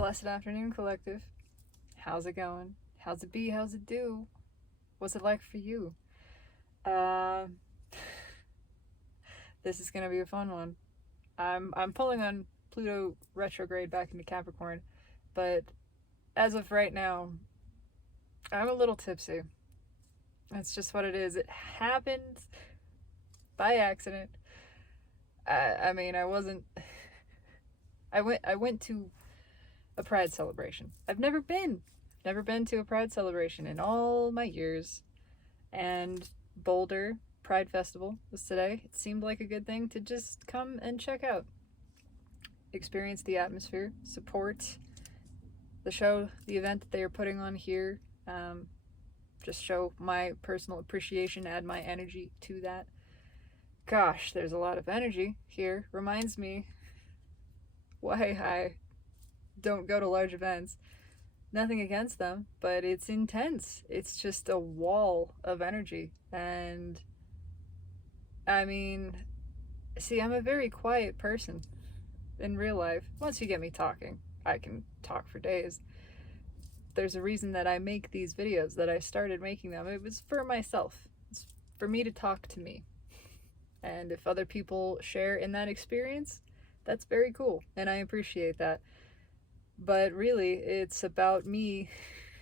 Blessed afternoon, collective. How's it going? How's it be? How's it do? What's it like for you? This is gonna be a fun one. I'm pulling on Pluto retrograde back into Capricorn, but as of right now, I'm a little tipsy. That's just what it is. It happened by accident. I mean, I wasn't. I went to a pride celebration. I've never been to a pride celebration in all my years. And Boulder Pride Festival was today. It seemed like a good thing to just come and check out. Experience the atmosphere, support the show, the event that they are putting on here. Just show my personal appreciation, add my energy to that. Gosh, there's a lot of energy here. Reminds me why I don't go to large events. Nothing against them, but it's intense. It's just a wall of energy. And I mean, see, I'm a very quiet person in real life. Once you get me talking, I can talk for days. There's a reason that I make these videos, that I started making them. It was for myself. It's for me to talk to me. And if other people share in that experience, that's very cool. And I appreciate that. But really, it's about me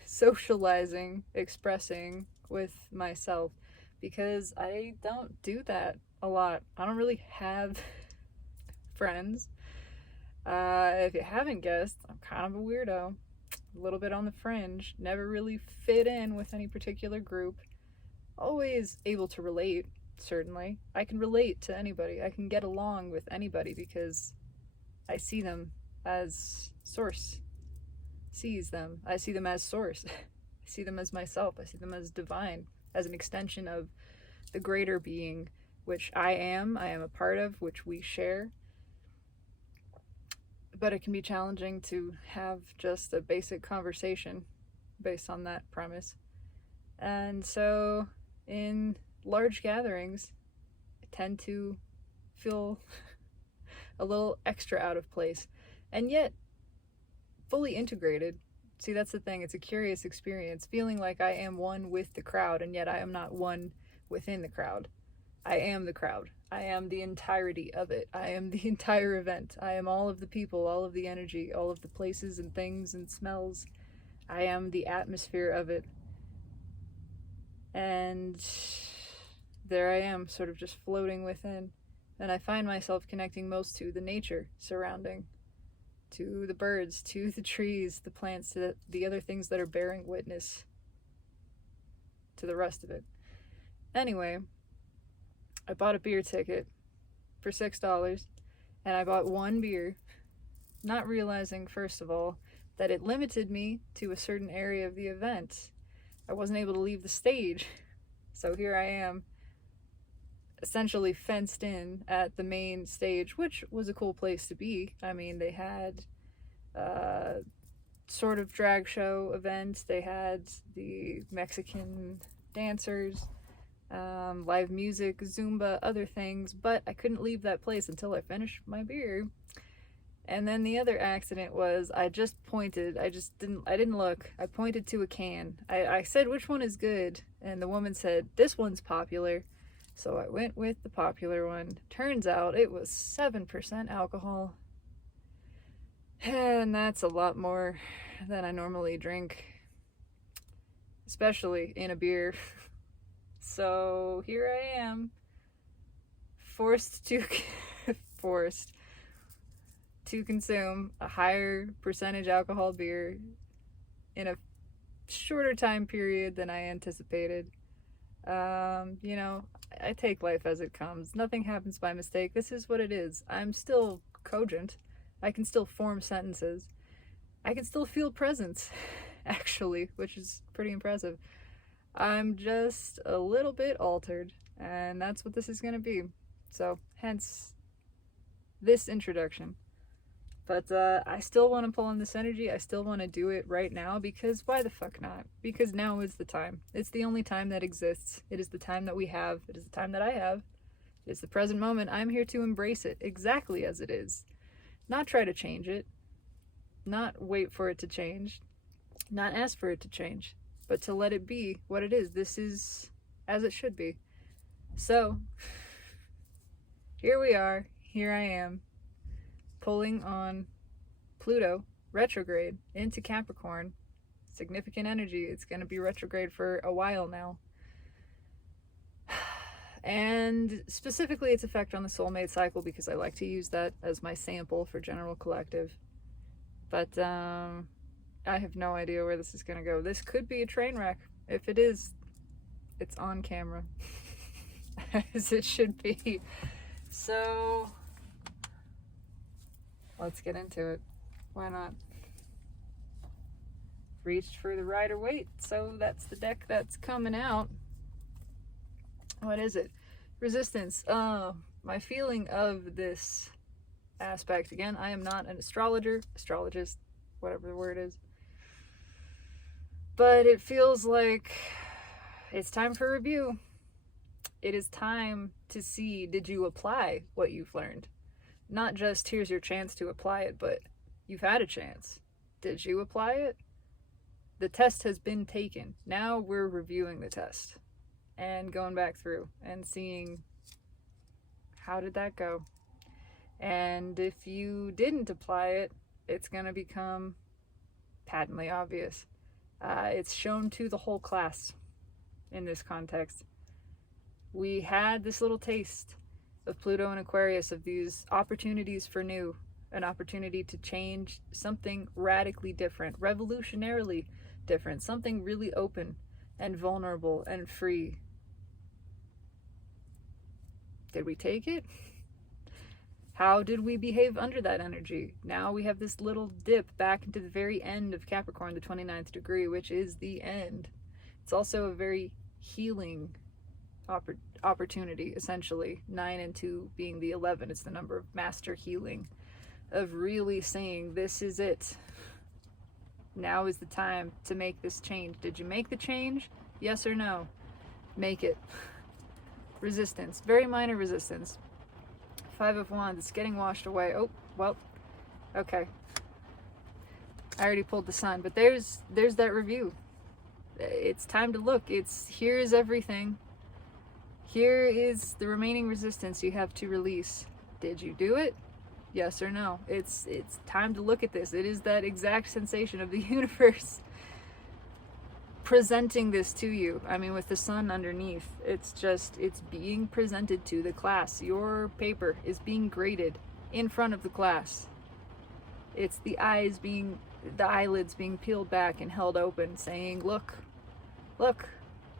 socializing, expressing with myself, because I don't do that a lot. I don't really have friends. If you haven't guessed, I'm kind of a weirdo. A little bit on the fringe. Never really fit in with any particular group. Always able to relate, certainly. I can relate to anybody. I can get along with anybody because I see them as source. Sees them. I see them as source. I see them as myself. I see them as divine, as an extension of the greater being, which I am a part of, which we share. But it can be challenging to have just a basic conversation based on that premise. And so in large gatherings, I tend to feel a little extra out of place, and yet fully integrated. See, that's the thing. It's a curious experience, feeling like I am one with the crowd, and yet I am not one within the crowd. I am the crowd. I am the entirety of it. I am the entire event. I am all of the people, all of the energy, all of the places and things and smells. I am the atmosphere of it. And there I am, sort of just floating within. And I find myself connecting most to the nature surrounding, to the birds, to the trees, the plants, to the other things that are bearing witness to the rest of it. Anyway, I bought a beer ticket for $6, and I bought one beer, not realizing, first of all, that it limited me to a certain area of the event. I wasn't able to leave the stage, so here I am, essentially fenced in at the main stage, which was a cool place to be. I mean, they had sort of drag show event. They had the Mexican dancers, live music, Zumba, other things, but I couldn't leave that place until I finished my beer. And then the other accident was I didn't look. I pointed to a can. I said, which one is good? And the woman said, this one's popular. So I went with the popular one. Turns out it was 7% alcohol. And that's a lot more than I normally drink, especially in a beer. So here I am, forced to consume a higher percentage alcohol beer in a shorter time period than I anticipated. You know, I take life as it comes. Nothing happens by mistake. This is what it is. I'm still cogent. I can still form sentences. I can still feel presence, actually, which is pretty impressive. I'm just a little bit altered, and that's what this is going to be. So, hence this introduction. But I still want to pull on this energy. I still want to do it right now, because why the fuck not? Because now is the time. It's the only time that exists. It is the time that we have. It is the time that I have. It's the present moment. I'm here to embrace it exactly as it is. Not try to change it. Not wait for it to change, not ask for it to change, but to let it be what it is. This is as it should be. So, here we are. Here I am, pulling on Pluto retrograde into Capricorn. Significant energy. It's going to be retrograde for a while now. And specifically its effect on the soulmate cycle, because I like to use that as my sample for general collective. But I have no idea where this is going to go. This could be a train wreck. If it is, it's on camera. As it should be. So, let's get into it. Why not? Reached for the rider waite, so that's the deck that's coming out. What is it? Resistance. My feeling of this aspect, again, I am not an astrologist, whatever the word is, but it feels like it's time for review. It is time to see, did you apply what you've learned? Not just here's your chance to apply it, but you've had a chance. Did you apply it? The test has been taken. Now we're reviewing the test and going back through and seeing how did that go. And if you didn't apply it, it's going to become patently obvious. It's shown to the whole class in this context. We had this little taste of Pluto and Aquarius, of these opportunities for new, an opportunity to change something radically different, revolutionarily different, something really open and vulnerable and free. Did we take it? How did we behave under that energy? Now we have this little dip back into the very end of Capricorn, the 29th degree, which is the end. It's also a very healing opportunity, essentially. 9 and 2 being the 11. It's the number of master healing, of really saying, this is it. Now is the time to make this change. Did you make the change? Yes or no? Make it. Resistance. Very minor resistance. 5 of Wands. It's getting washed away. Oh, well, okay. I already pulled the Sun, but there's that review. It's time to look. Here's everything. Here is the remaining resistance you have to release. Did you do it? Yes or no? It's time to look at this. It is that exact sensation of the universe presenting this to you. I mean, with the Sun underneath, it's being presented to the class. Your paper is being graded in front of the class. It's the eyelids being peeled back and held open, saying, look,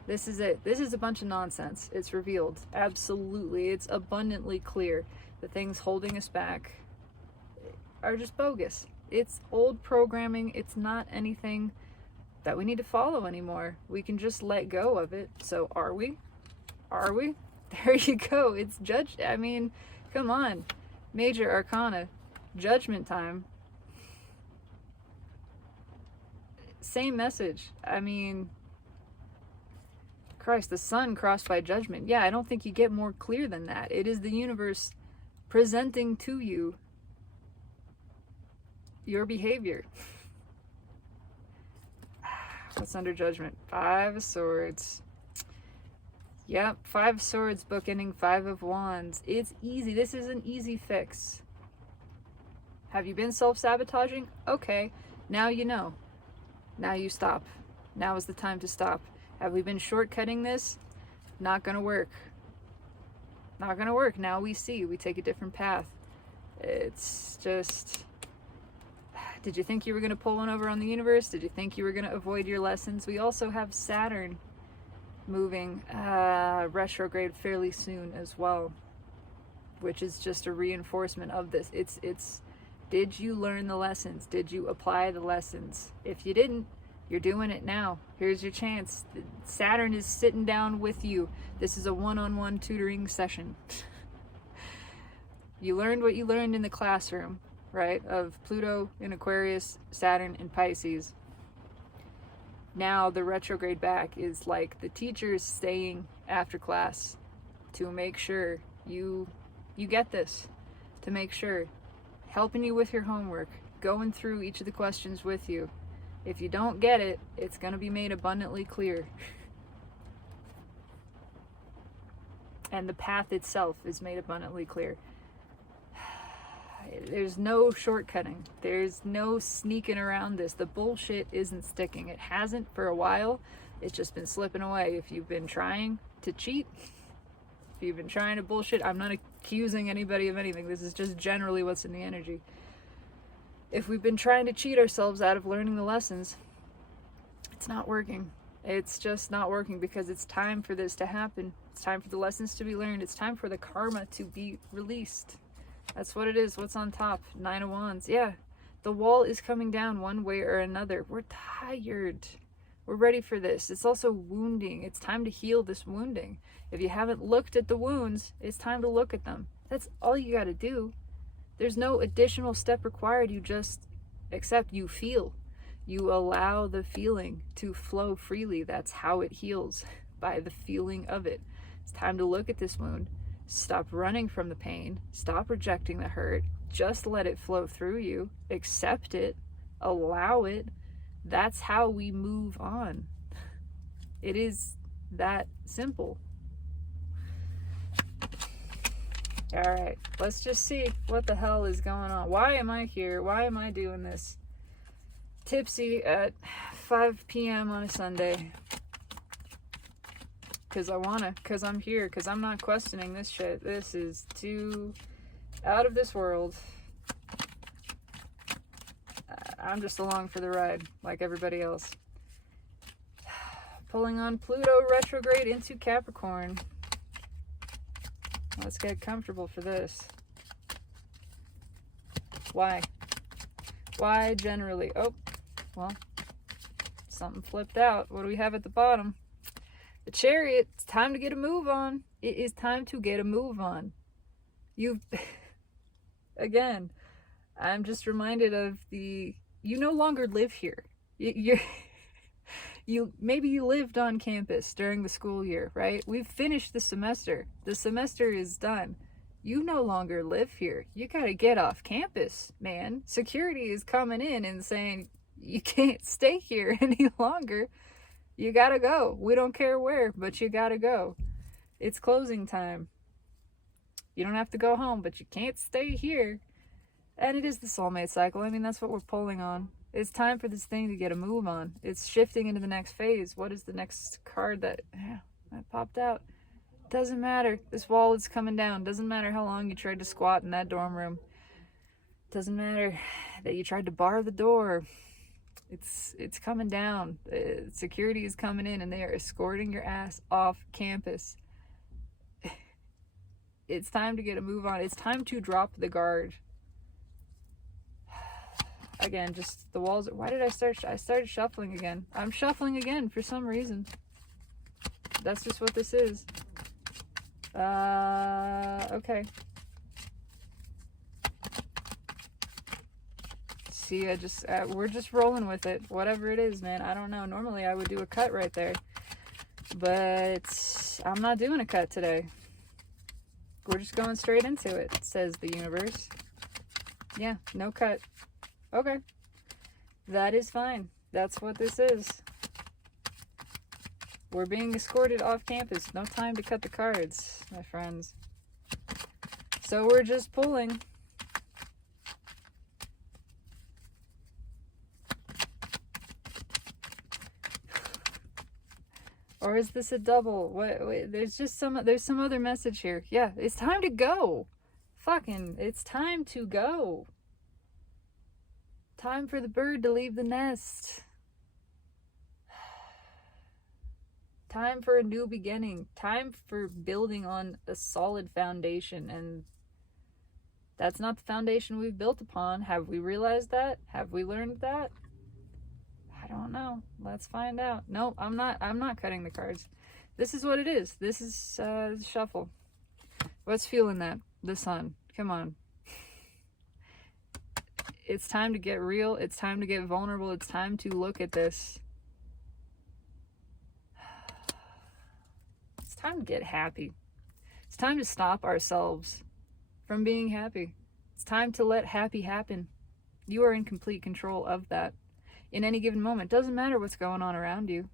this is it. This is a bunch of nonsense. It's revealed. Absolutely. It's abundantly clear. The things holding us back are just bogus. It's old programming. It's not anything that we need to follow anymore. We can just let go of it. So are we? Are we? There you go. It's I mean, come on. Major Arcana. Judgment time. Same message. I mean, Christ, the Sun crossed by judgment. Yeah, I don't think you get more clear than that. It is the universe presenting to you your behavior. What's under judgment? 5 of Swords. Yep, 5 of Swords bookending 5 of Wands. It's easy. This is an easy fix. Have you been self-sabotaging? Okay, now you know. Now you stop. Now is the time to stop. Have we been shortcutting this? Not gonna work. Not gonna work. Now we see. We take a different path. It's just... Did you think you were gonna pull one over on the universe? Did you think you were gonna avoid your lessons? We also have Saturn moving retrograde fairly soon as well, which is just a reinforcement of this. It's did you learn the lessons? Did you apply the lessons? If you didn't, you're doing it now. Here's your chance. Saturn is sitting down with you. This is a one-on-one tutoring session. You learned what you learned in the classroom, right? Of Pluto in Aquarius, Saturn in Pisces. Now the retrograde back is like the teacher's staying after class to make sure you get this, to make sure, helping you with your homework, going through each of the questions with you. If you don't get it, it's going to be made abundantly clear. And the path itself is made abundantly clear. There's no shortcutting. There's no sneaking around this. The bullshit isn't sticking. It hasn't for a while. It's just been slipping away. If you've been trying to cheat, if you've been trying to bullshit, I'm not accusing anybody of anything. This is just generally what's in the energy. If we've been trying to cheat ourselves out of learning the lessons, it's not working. It's just not working, because it's time for this to happen. It's time for the lessons to be learned. It's time for the karma to be released. That's what it is. What's on top? 9 of Wands. Yeah, the wall is coming down one way or another. We're tired. We're ready for this. It's also wounding. It's time to heal this wounding. If you haven't looked at the wounds, it's time to look at them. That's all you got to do. There's no additional step required. You just accept. You feel. You allow the feeling to flow freely. That's how it heals, by the feeling of it. It's time to look at this wound. Stop running from the pain. Stop rejecting the hurt. Just let it flow through you. Accept it. Allow it. That's how we move on. It is that simple. All right, let's just see what the hell is going on. Why am I here? Why am I doing this? Tipsy at 5 p.m. on a Sunday. Because I wanna, because I'm here, because I'm not questioning this shit. This is too out of this world. I'm just along for the ride, like everybody else. Pulling on Pluto retrograde into Capricorn. Let's get comfortable for this. Why? Why generally? Oh, well, something flipped out. What do we have at the bottom? The Chariot. It's time to get a move on. It is time to get a move on. You've, again, I'm just reminded of the, you no longer live here. Maybe you lived on campus during the school year, right? We've finished the semester. The semester is done. You no longer live here. You gotta get off campus, man. Security is coming in and saying, you can't stay here any longer. You gotta go. We don't care where, but you gotta go. It's closing time. You don't have to go home, but you can't stay here. And it is the soulmate cycle. I mean, that's what we're pulling on. It's time for this thing to get a move on. It's shifting into the next phase. What is the next card that popped out? Doesn't matter. This wall is coming down. Doesn't matter how long you tried to squat in that dorm room. Doesn't matter that you tried to bar the door. It's coming down. Security is coming in and they are escorting your ass off campus. It's time to get a move on. It's time to drop the guard. Again, just the walls. Why did I started shuffling again. I'm shuffling again for some reason. That's just what this is. Okay. See, we're just rolling with it. Whatever it is, man. I don't know. Normally I would do a cut right there. But I'm not doing a cut today. We're just going straight into it, says the universe. Yeah, no cut. Okay. That is fine. That's what this is. We're being escorted off campus. No time to cut the cards, my friends. So we're just pulling. Or is this a double? Wait, there's some other message here. Yeah, it's time to go. It's time to go. Time for the bird to leave the nest. Time for a new beginning. Time for building on a solid foundation. And that's not the foundation we've built upon. Have we realized that? Have we learned that? I don't know. Let's find out. No, I'm not cutting the cards. This is what it is. This is shuffle. What's fueling that? The sun. Come on. It's time to get real. It's time to get vulnerable. It's time to look at this. It's time to get happy. It's time to stop ourselves from being happy. It's time to let happy happen. You are in complete control of that in any given moment. Doesn't matter what's going on around you.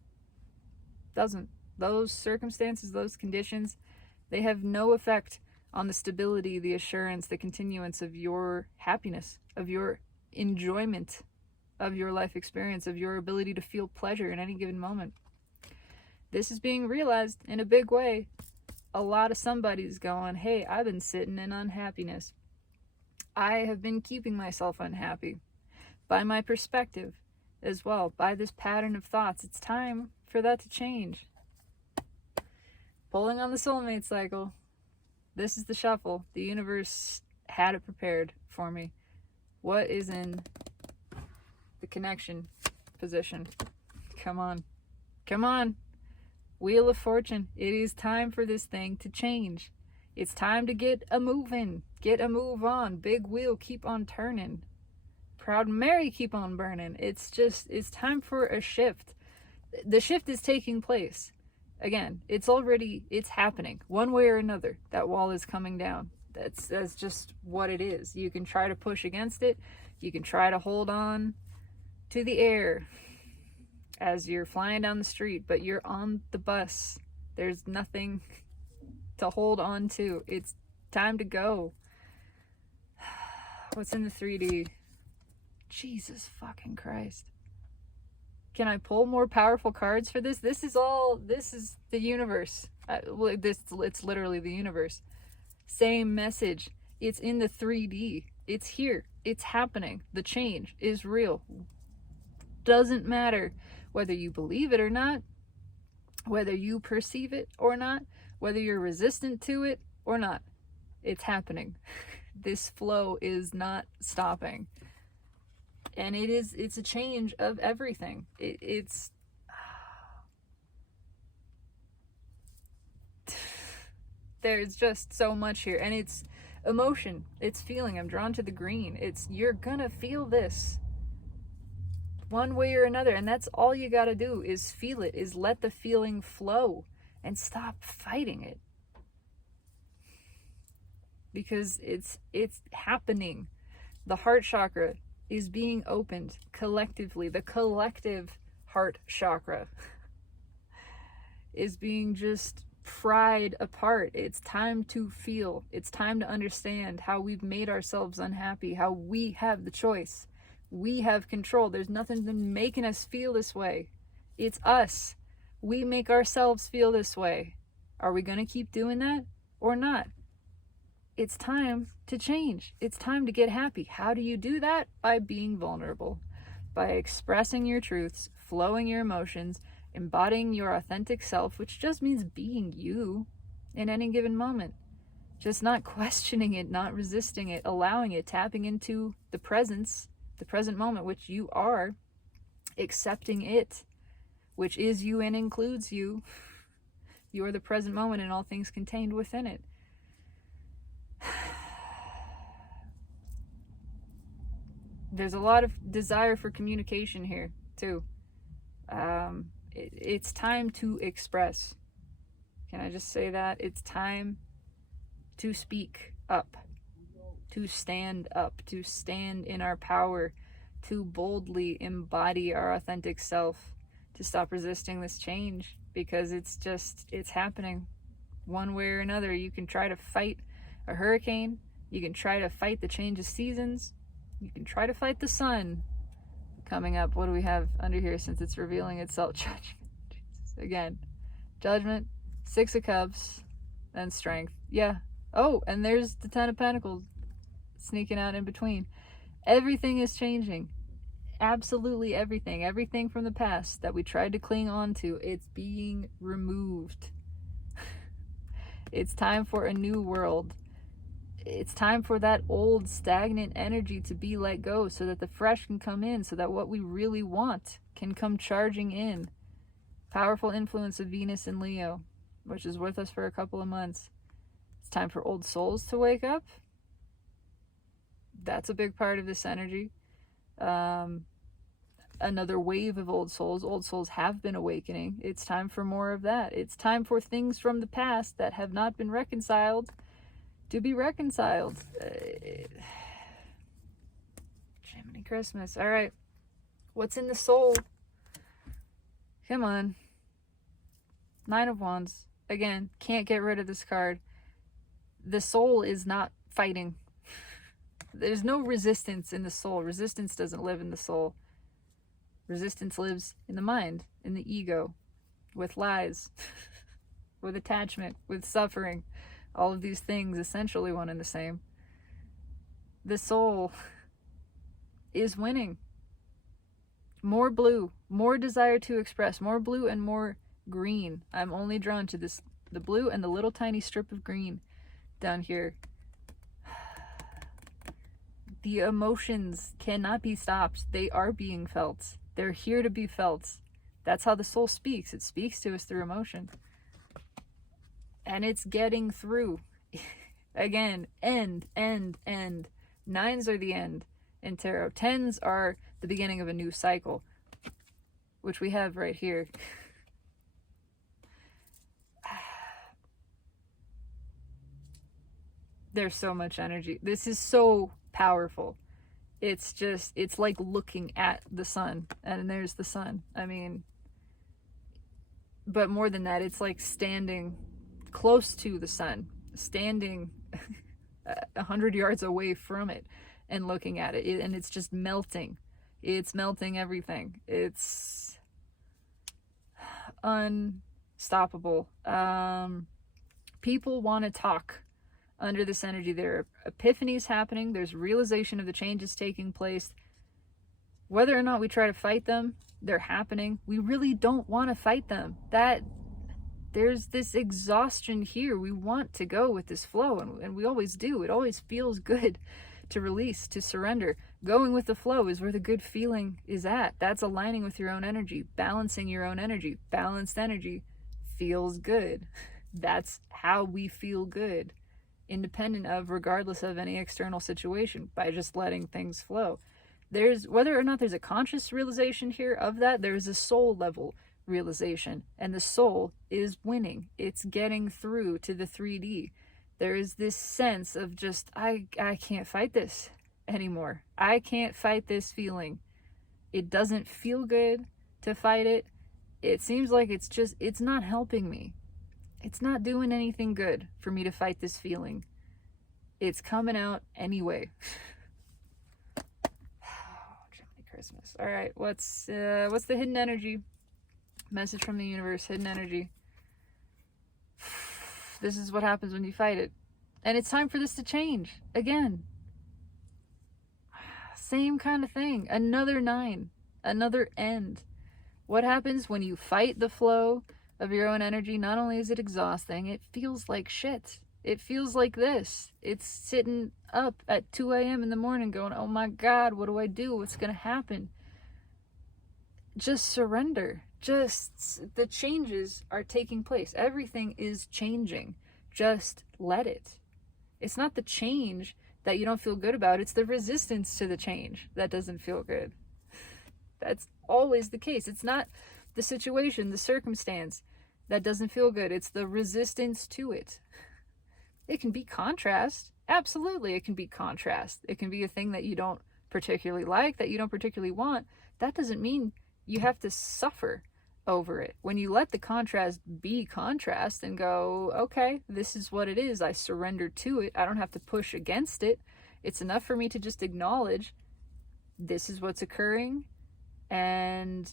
Doesn't. Those circumstances, those conditions, they have no effect on the stability, the assurance, the continuance of your happiness, of your enjoyment of your life experience, of your ability to feel pleasure in any given moment. This is being realized in a big way. A lot of somebody's going, hey, I've been sitting in unhappiness. I have been keeping myself unhappy by my perspective as well, by this pattern of thoughts. It's time for that to change. Pulling on the soulmate cycle. This is the shuffle. The universe had it prepared for me. What is in the connection position? Come on. Come on. Wheel of Fortune. It is time for this thing to change. It's time to get a move in. Get a move on. Big wheel, keep on turning. Proud Mary, keep on burning. It's time for a shift. The shift is taking place. Again, it's happening. One way or another, that wall is coming down. That's just what it is. You can try to push against it. You can try to hold on to the air as you're flying down the street, but you're on the bus. There's nothing to hold on to. It's time to go. What's in the 3D? Jesus fucking Christ. Can I pull more powerful cards for this? This is the universe. It's literally the universe. Same message. It's in the 3D. It's here. It's happening. The change is real. Doesn't matter whether you believe it or not, whether you perceive it or not, whether you're resistant to it or not. It's happening. This flow is not stopping. And it's a change of everything. There's just so much here. And it's emotion. It's feeling. I'm drawn to the green. You're gonna feel this one way or another. And that's all you gotta do is feel it, is let the feeling flow and stop fighting it. Because it's happening. The heart chakra is being opened collectively. The collective heart chakra is being just pried apart. It's time to feel. It's time to understand how we've made ourselves unhappy, how we have the choice. We have control. There's nothing making us feel this way. It's us. We make ourselves feel this way. Are we going to keep doing that or not? It's time to change. It's time to get happy. How do you do that? By being vulnerable, by expressing your truths, flowing your emotions, embodying your authentic self, which just means being you in any given moment. Just not questioning it, not resisting it, allowing it, tapping into the presence, the present moment, which you are, accepting it, which is you and includes you. You are the present moment and all things contained within it. There's a lot of desire for communication here, too. It's time to express. Can I just say that? It's time to speak up, to stand up, to stand in our power, to boldly embody our authentic self, to stop resisting this change, because it's happening one way or another. You can try to fight a hurricane. You can try to fight the change of seasons. You can try to fight the sun coming up. What do we have under here since it's revealing itself? Judgment. Jesus. Again, Judgment, 6 of Cups, and Strength. Yeah. Oh, and there's the 10 of Pentacles sneaking out in between. Everything is changing. Absolutely everything. Everything from the past that we tried to cling on to, it's being removed. It's time for a new world. It's time for that old stagnant energy to be let go so that the fresh can come in, so that what we really want can come charging in. Powerful influence of Venus and Leo, which is with us for a couple of months. It's time for old souls to wake up. That's a big part of this energy. Another wave of old souls. Old souls have been awakening. It's time for more of that. It's time for things from the past that have not been reconciled to be reconciled. Jiminy Christmas. All right. What's in the soul? Come on. 9 of Wands. Again, can't get rid of this card. The soul is not fighting. There's no resistance in the soul. Resistance doesn't live in the soul. Resistance lives in the mind, in the ego, with lies, with attachment, with suffering. All of these things essentially one and the same. The soul is winning. More blue, more desire to express, more blue and more green. I'm only drawn to this, the blue and the little tiny strip of green down here. The emotions cannot be stopped. They are being felt. They're here to be felt. That's how the soul speaks. It speaks to us through emotion. And it's getting through. Again, end. 9s are the end in tarot. 10s are the beginning of a new cycle, which we have right here. There's so much energy. This is so powerful. It's like looking at the sun, and there's the sun. I mean, but more than that, it's like standing close to the sun, standing 100 yards away from it and looking at it, and it's just melting. It's melting everything. It's unstoppable. People want to talk under this energy. There are epiphanies happening. There's realization of the changes taking place. Whether or not we try to fight them, they're happening. We really don't want to fight them. There's this exhaustion here. We want to go with this flow, and we always do. It always feels good to release, to surrender. Going with the flow is where the good feeling is at. That's aligning with your own energy, balancing your own energy. Balanced energy feels good. That's how we feel good, independent of, regardless of any external situation, by just letting things flow. There's, whether or not there's a conscious realization here of that, there's a soul level realization, and the soul is winning. It's getting through to the 3D. There is this sense of just, I can't fight this anymore. I can't fight this feeling. It doesn't feel good to fight it. It seems like it's not helping me. It's not doing anything good for me to fight this feeling. It's coming out anyway. Jiminy Christmas. All right, what's the hidden energy? Message from the universe, hidden energy. This is what happens when you fight it. And it's time for this to change. Again. Same kind of thing. Another 9. Another end. What happens when you fight the flow of your own energy? Not only is it exhausting, it feels like shit. It feels like this. It's sitting up at 2 a.m. in the morning going, oh my God, what do I do? What's going to happen? Just surrender. Just, the changes are taking place. Everything is changing. Just let it. It's not the change that you don't feel good about. It's the resistance to the change that doesn't feel good. That's always the case. It's not the situation, the circumstance that doesn't feel good. It's the resistance to it. It can be contrast. Absolutely, it can be contrast. It can be a thing that you don't particularly like, that you don't particularly want. That doesn't mean you have to suffer over it. When you let the contrast be contrast and go, okay, this is what it is. I surrender to it. I don't have to push against it. It's enough for me to just acknowledge this is what's occurring, and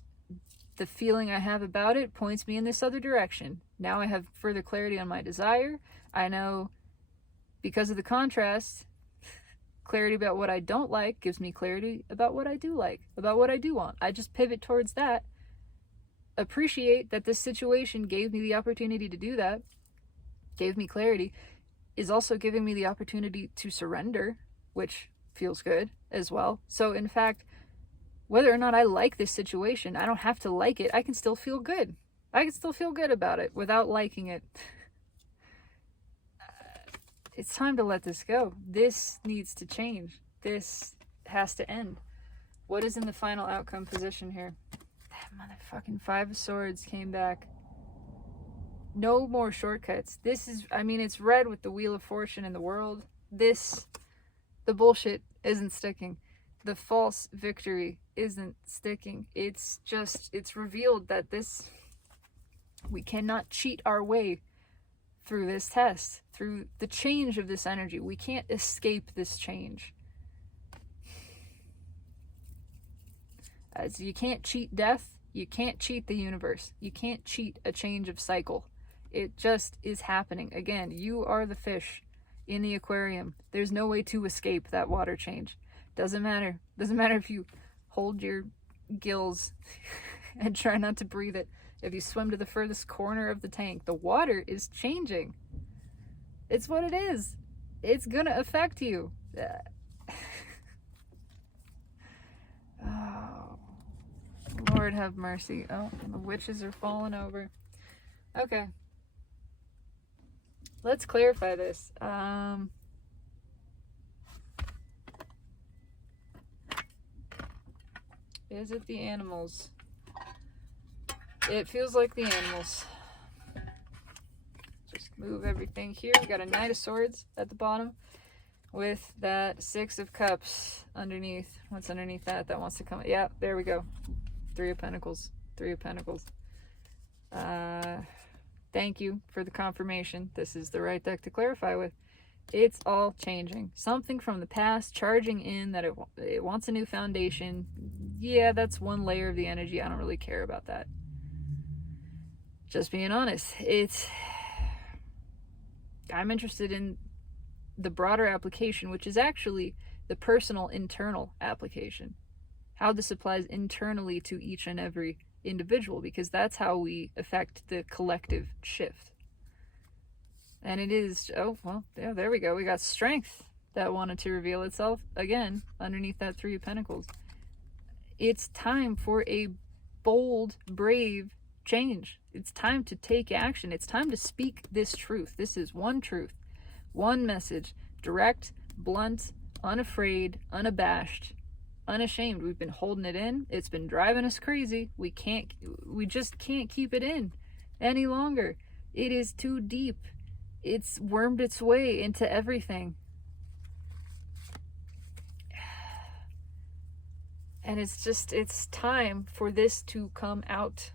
the feeling I have about it points me in this other direction. Now I have further clarity on my desire. I know, because of the contrast, clarity about what I don't like gives me clarity about what I do like, about what I do want. I just pivot towards that. Appreciate that this situation gave me the opportunity to do that, gave me clarity, is also giving me the opportunity to surrender, which feels good as well. So in fact, whether or not I like this situation, I don't have to like it. I can still feel good. I can still feel good about it without liking it. It's time to let this go. This needs to change. This has to end. What is in the final outcome position here? That motherfucking 5 of Swords came back. No more shortcuts. This is, I mean, it's red with the Wheel of Fortune in the world. The bullshit isn't sticking. the false victory isn't sticking. It's revealed that we cannot cheat our way through this test, through the change of this energy. We can't escape this change. As you can't cheat death, you can't cheat the universe. You can't cheat a change of cycle. It just is happening. Again, you are the fish in the aquarium. There's no way to escape that water change. Doesn't matter. Doesn't matter if you hold your gills and try not to breathe it. If you swim to the furthest corner of the tank, the water is changing. It's what it is. It's gonna affect you. Oh, Lord have mercy. Oh, the witches are falling over. Okay. Let's clarify this. Is it the animals? It feels like the animals. Just move everything here. We got a Knight of Swords at the bottom with that Six of Cups underneath. What's underneath that? That wants to come. Yeah, there we go. Three of Pentacles. Three of Pentacles. Thank you for the confirmation. This is the right deck to clarify with. It's all changing. Something from the past charging in that it wants a new foundation. Yeah, that's one layer of the energy. I don't really care about that. Just being honest. I'm interested in the broader application, which is actually the personal internal application. How this applies internally to each and every individual, because that's how we affect the collective shift. And it is, oh, well, yeah, there we go. We got strength that wanted to reveal itself again underneath that Three of Pentacles. It's time for a bold, brave change. It's time to take action. It's time to speak this truth. This is one truth, one message, direct, blunt, unafraid, unabashed, unashamed. We've been holding it in. It's been driving us crazy. We just can't keep it in any longer. It is too deep. It's wormed its way into everything. And it's time for this to come out.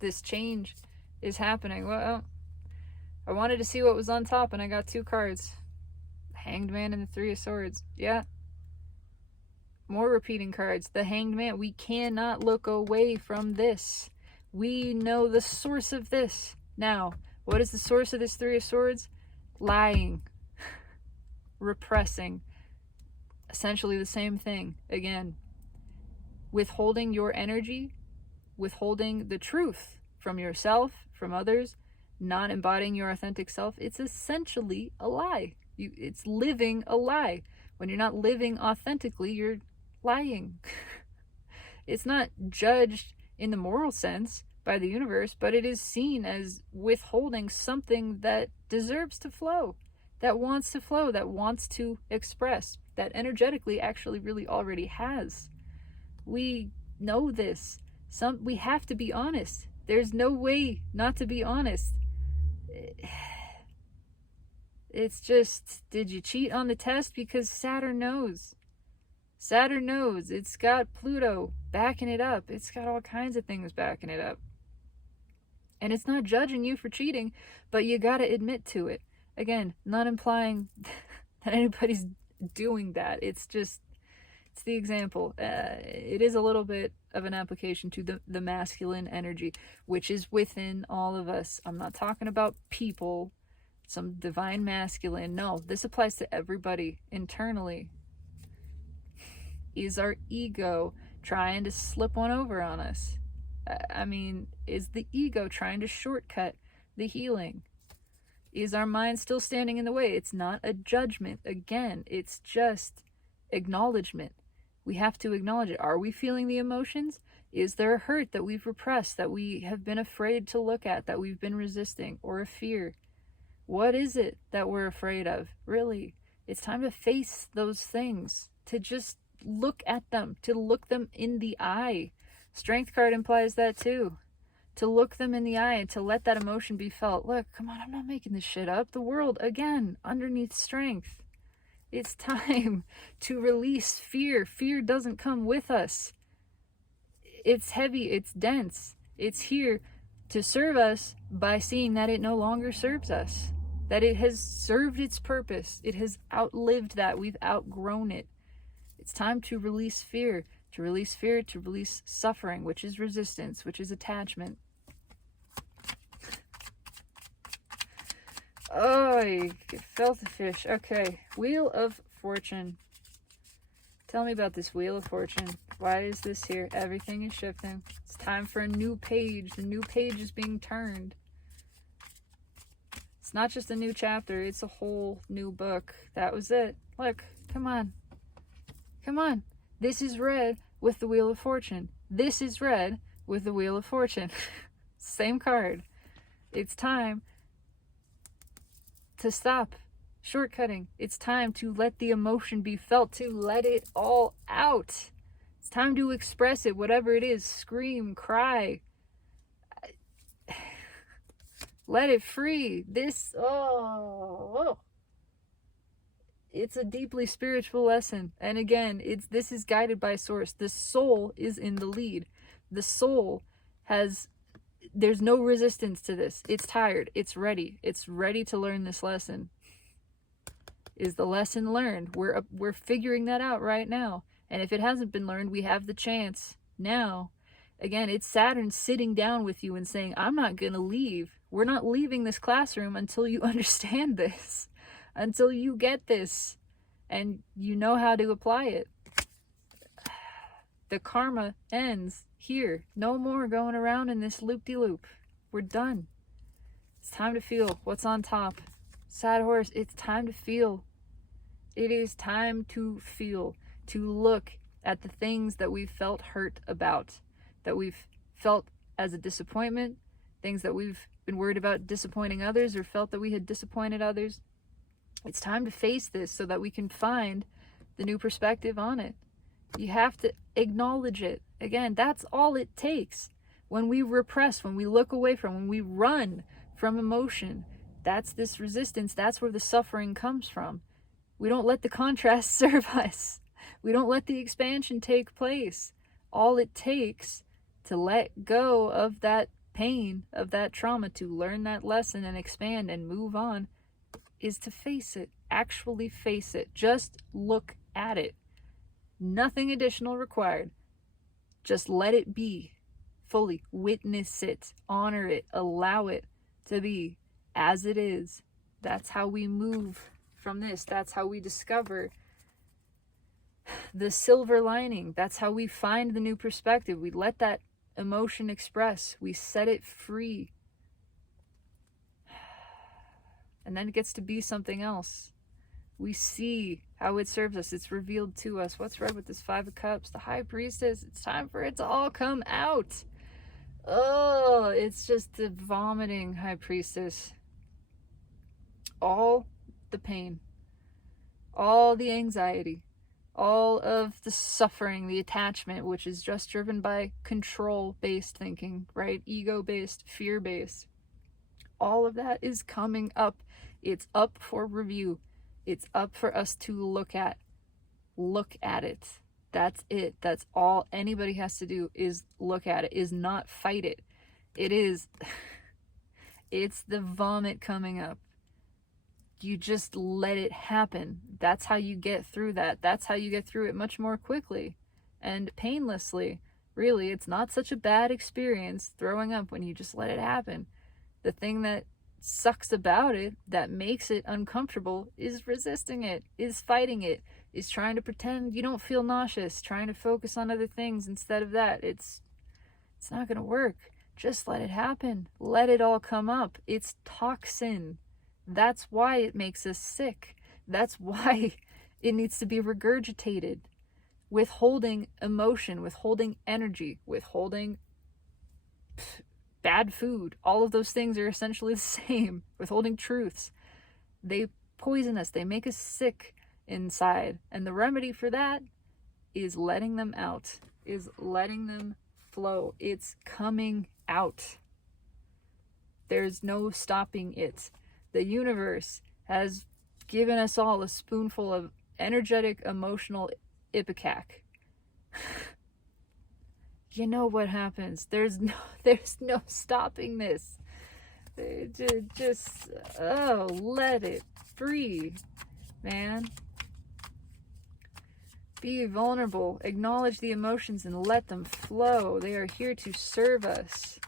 This change is happening. Well, I wanted to see what was on top, and I got two cards. The Hanged Man and the Three of Swords. Yeah. More repeating cards. The Hanged Man. We cannot look away from this. We know the source of this. Now, what is the source of this Three of Swords? Lying. Repressing. Essentially the same thing. Again, withholding your energy, withholding the truth from yourself, from others, not embodying your authentic self. It's essentially a lie. It's living a lie. When you're not living authentically, you're lying. It's not judged in the moral sense by the universe, but it is seen as withholding something that deserves to flow, that wants to flow, that wants to express, that energetically actually really already has. We know this. We have to be honest. There's no way not to be honest. It's just, did you cheat on the test? Because Saturn knows. Saturn knows. It's got Pluto backing it up. It's got all kinds of things backing it up. And it's not judging you for cheating, but you gotta admit to it. Again, not implying that anybody's doing that. It's the example. It is a little bit of an application to the masculine energy, which is within all of us. I'm not talking about people, some divine masculine. No, this applies to everybody internally. Is our ego trying to slip one over on us? I mean, is the ego trying to shortcut the healing? Is our mind still standing in the way? It's not a judgment. Again, it's just acknowledgement. We have to acknowledge it. Are we feeling the emotions? Is there a hurt that we've repressed, that we have been afraid to look at, that we've been resisting, or a fear? What is it that we're afraid of? Really, it's time to face those things, to just look at them, to look them in the eye. Strength card implies that too. To look them in the eye and to let that emotion be felt. Look, come on, I'm not making this shit up. The world, again, underneath strength. It's time to release fear. Fear doesn't come with us. It's heavy, it's dense. It's here to serve us by seeing that it no longer serves us, that it has served its purpose. It has outlived that. We've outgrown it. It's time to release fear, to release fear, to release suffering, which is resistance, which is attachment. Oh, you felt the fish. Okay, Wheel of Fortune. Tell me about this Wheel of Fortune. Why is this here? Everything is shifting. It's time for a new page. The new page is being turned. It's not just a new chapter. It's a whole new book. That was it. Look, come on. Come on. This is red with the Wheel of Fortune. This is red with the Wheel of Fortune. Same card. It's time to stop shortcutting. It's time to let the emotion be felt, to let it all out. It's time to express it, whatever it is. Scream, cry. Let it free. This, it's a deeply spiritual lesson. And again, this is guided by source. The soul is in the lead. The soul there's no resistance to this. It's tired. It's ready. It's ready to learn this lesson. Is the lesson learned? We're figuring that out right now. And if it hasn't been learned, we have the chance now. Again, it's Saturn sitting down with you and saying, I'm not going to leave. We're not leaving this classroom until you understand this, until you get this, and you know how to apply it. The karma ends here. No more going around in this loop-de-loop. We're done. It's time to feel what's on top. Sad horse, it's time to feel. It is time to feel, to look at the things that we've felt hurt about, that we've felt as a disappointment, things that we've been worried about disappointing others or felt that we had disappointed others. It's time to face this so that we can find the new perspective on it. You have to acknowledge it. Again, that's all it takes. When we repress, when we look away from, when we run from emotion, that's this resistance. That's where the suffering comes from. We don't let the contrast serve us. We don't let the expansion take place. All it takes to let go of that pain, of that trauma, to learn that lesson and expand and move on, is to face it. Actually face it. Just look at it. Nothing additional required. Just let it be. Fully witness it. Honor it. Allow it to be as it is. That's how we move from this. That's how we discover the silver lining. That's how we find the new perspective. We let that emotion express. We set it free. And then it gets to be something else. We see how it serves us. It's revealed to us. What's red with this Five of Cups? The High Priestess. It's time for it to all come out. Oh, it's just the vomiting High Priestess. All the pain. All the anxiety. All of the suffering, the attachment, which is just driven by control-based thinking, right? Ego-based, fear-based. All of that is coming up. It's up for review. It's up for us to look at. Look at it. That's it. That's all anybody has to do, is look at it, is not fight it. It is, it's the vomit coming up. You just let it happen. That's how you get through that. That's how you get through it much more quickly and painlessly. Really, it's not such a bad experience throwing up when you just let it happen. The thing that sucks about it, that makes it uncomfortable, is resisting it, is fighting it, is trying to pretend you don't feel nauseous, trying to focus on other things instead of that. It's not going to work. Just let it happen. Let it all come up. It's toxin. That's why it makes us sick. That's why it needs to be regurgitated. Withholding emotion, withholding energy, withholding bad food, all of those things are essentially the same. Withholding truths. They poison us. They make us sick inside. And the remedy for that is letting them out, is letting them flow. It's coming out. There's no stopping it. The universe has given us all a spoonful of energetic, emotional ipecac. You know what happens. There's no stopping this. Just, oh, let it free, man. Be vulnerable. Acknowledge the emotions and let them flow. They are here to serve us.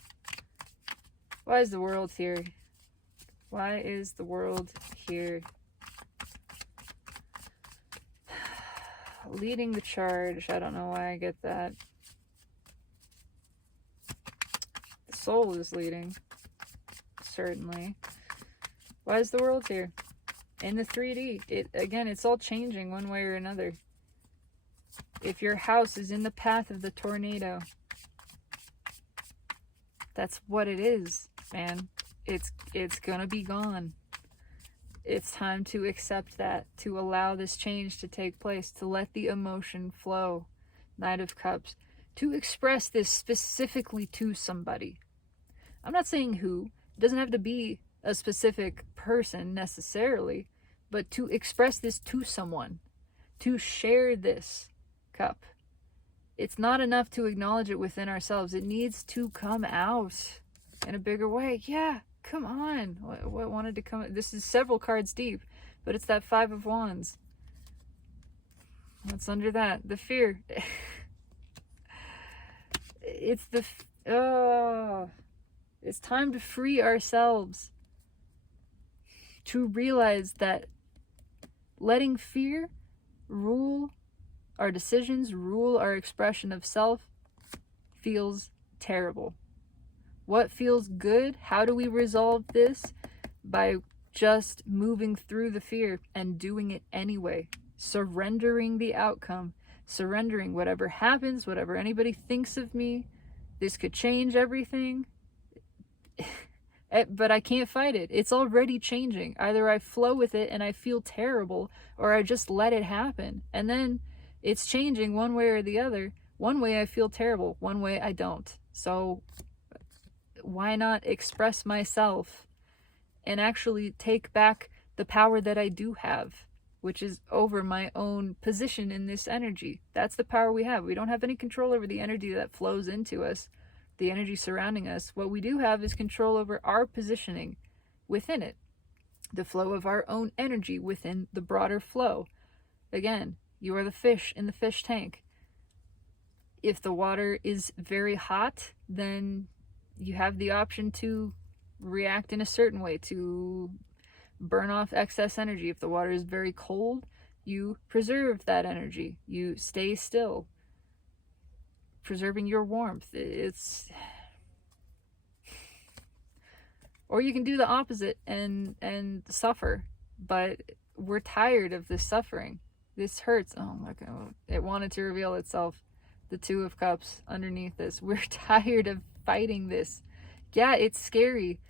Why is the world here? Why is the world here? Leading the charge. I don't know why I get that. The soul is leading. Certainly. Why is the world here? In the 3D. It's all changing one way or another. If your house is in the path of the tornado, that's what it is, man. It's gonna be gone. It's time to accept that, to allow this change to take place, to let the emotion flow. Knight of Cups. To express this specifically to somebody. I'm not saying who. It doesn't have to be a specific person necessarily, but to express this to someone. To share this cup. It's not enough to acknowledge it within ourselves. It needs to come out in a bigger way. Yeah, come on. What wanted to come? This is several cards deep, but it's that 5 of Wands. What's under that? The fear. It's the... Oh... It's time to free ourselves. To realize that letting fear rule our decisions, rule our expression of self, feels terrible. What feels good? How do we resolve this? By just moving through the fear and doing it anyway. Surrendering the outcome. Surrendering whatever happens, whatever anybody thinks of me. This could change everything. But I can't fight it. It's already changing. Either I flow with it and I feel terrible, or I just let it happen. And then it's changing one way or the other. One way I feel terrible, one way I don't. So why not express myself and actually take back the power that I do have, which is over my own position in this energy. That's the power we have. We don't have any control over the energy that flows into us, the energy surrounding us. What we do have is control over our positioning within it, the flow of our own energy within the broader flow. Again, you are the fish in the fish tank. If the water is very hot, then you have the option to react in a certain way, to burn off excess energy. If the water is very cold, you preserve that energy. You stay still, preserving your warmth. Or you can do the opposite and suffer. But we're tired of this suffering. This hurts. Oh my God. It wanted to reveal itself. The 2 of Cups underneath this. We're tired of fighting this. Yeah, it's scary.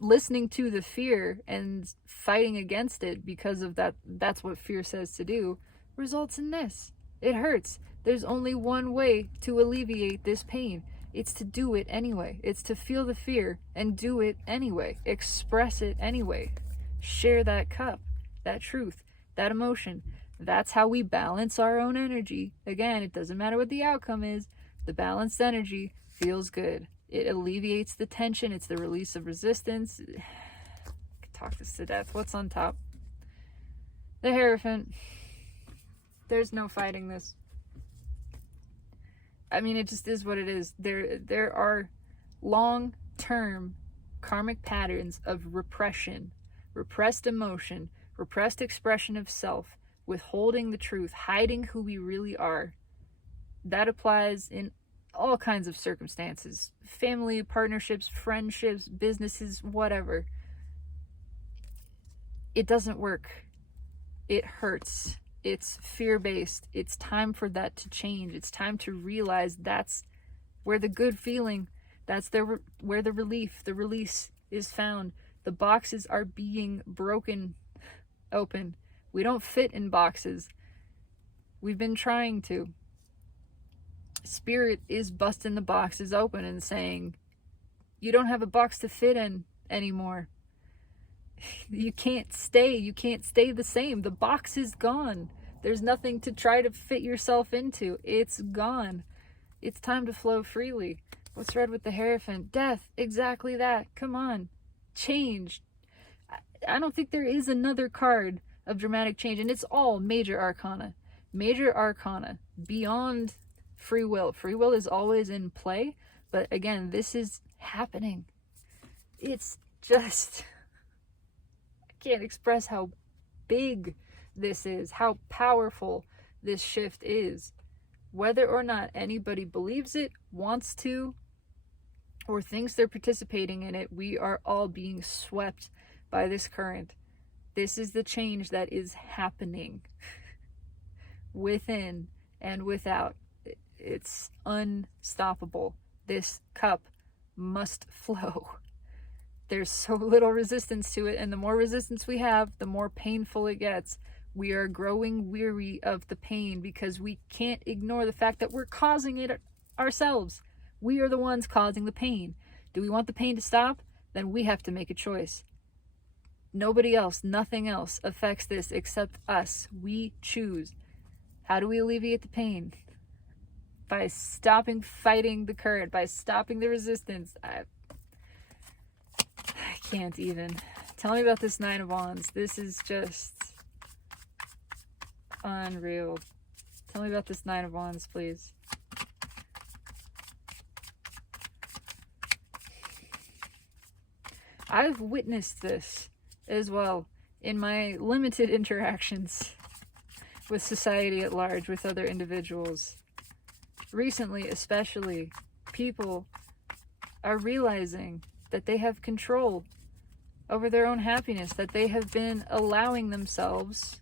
Listening to the fear and fighting against it because of that, that's what fear says to do, results in this. It hurts. There's only one way to alleviate this pain. It's to do it anyway. It's to feel the fear and do it anyway. Express it anyway. Share that cup, that truth, that emotion. That's how we balance our own energy. Again, it doesn't matter what the outcome is. The balanced energy feels good. It alleviates the tension. It's the release of resistance. I could talk this to death. What's on top? The Hierophant. There's no fighting this. I mean, it just is what it is. There are long-term karmic patterns of repression, repressed emotion, repressed expression of self, withholding the truth, hiding who we really are. That applies in all kinds of circumstances. Family, partnerships, friendships, businesses, whatever. It doesn't work. It hurts. It's fear-based. It's time for that to change. It's time to realize that's where the good feeling, that's where the relief, the release is found. The boxes are being broken open. We don't fit in boxes. We've been trying to. Spirit is busting the boxes open and saying, you don't have a box to fit in anymore. You can't stay the same. The box is gone. There's nothing to try to fit yourself into. It's gone. It's time to flow freely. What's red with the Hierophant? Death. Exactly that. Come on. Change. I don't think there is another card of dramatic change, and it's all major arcana. Major arcana. Beyond free will. Free will is always in play, but again, this is happening. It's just... I can't express how big this is, how powerful this shift is. Whether or not anybody believes it, wants to, or thinks they're participating in it, we are all being swept by this current. This is the change that is happening within and without. It's unstoppable. This cup must flow. There's so little resistance to it, and the more resistance we have, the more painful it gets. We are growing weary of the pain because we can't ignore the fact that we're causing it ourselves. We are the ones causing the pain. Do we want the pain to stop? Then we have to make a choice. Nobody else, nothing else affects this except us. We choose. How do we alleviate the pain? By stopping fighting the current, by stopping the resistance. I can't even. Tell me about this Nine of Wands. This is just unreal. Tell me about this Nine of Wands, please. I've witnessed this as well in my limited interactions with society at large, with other individuals. Recently, especially, people are realizing that they have control over their own happiness, that they have been allowing themselves,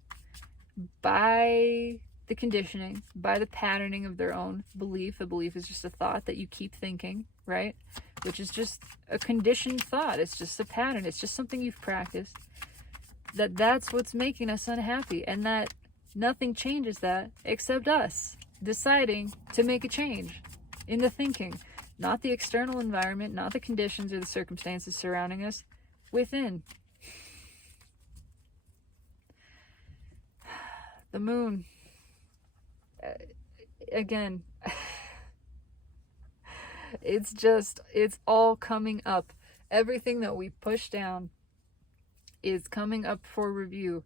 by the conditioning, by the patterning of their own belief. A belief is just a thought that you keep thinking, right? Which is just a conditioned thought. It's just a pattern. It's just something you've practiced. That's what's making us unhappy, and that nothing changes that except us deciding to make a change in the thinking. Not the external environment, not the conditions or the circumstances surrounding us. Within. The moon. Again. It's all coming up. Everything that we push down is coming up for review.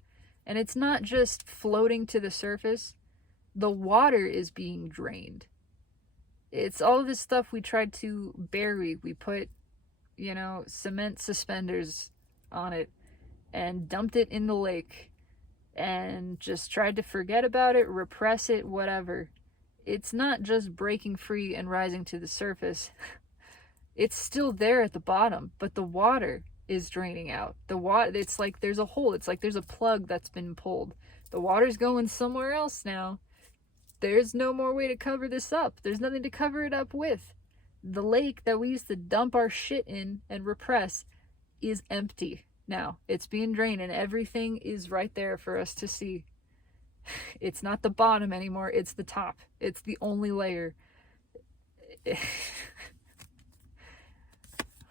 And it's not just floating to the surface. The water is being drained. It's all of this stuff we tried to bury. We put, cement suspenders on it and dumped it in the lake and just tried to forget about it, repress it, whatever. It's not just breaking free and rising to the surface. It's still there at the bottom, but the water is draining out. The water, it's like there's a hole. It's like there's a plug that's been pulled. The water's going somewhere else now. There's no more way to cover this up. There's nothing to cover it up with. The lake that we used to dump our shit in and repress is empty now. It's being drained and everything is right there for us to see. It's not the bottom anymore. It's the top. It's the only layer.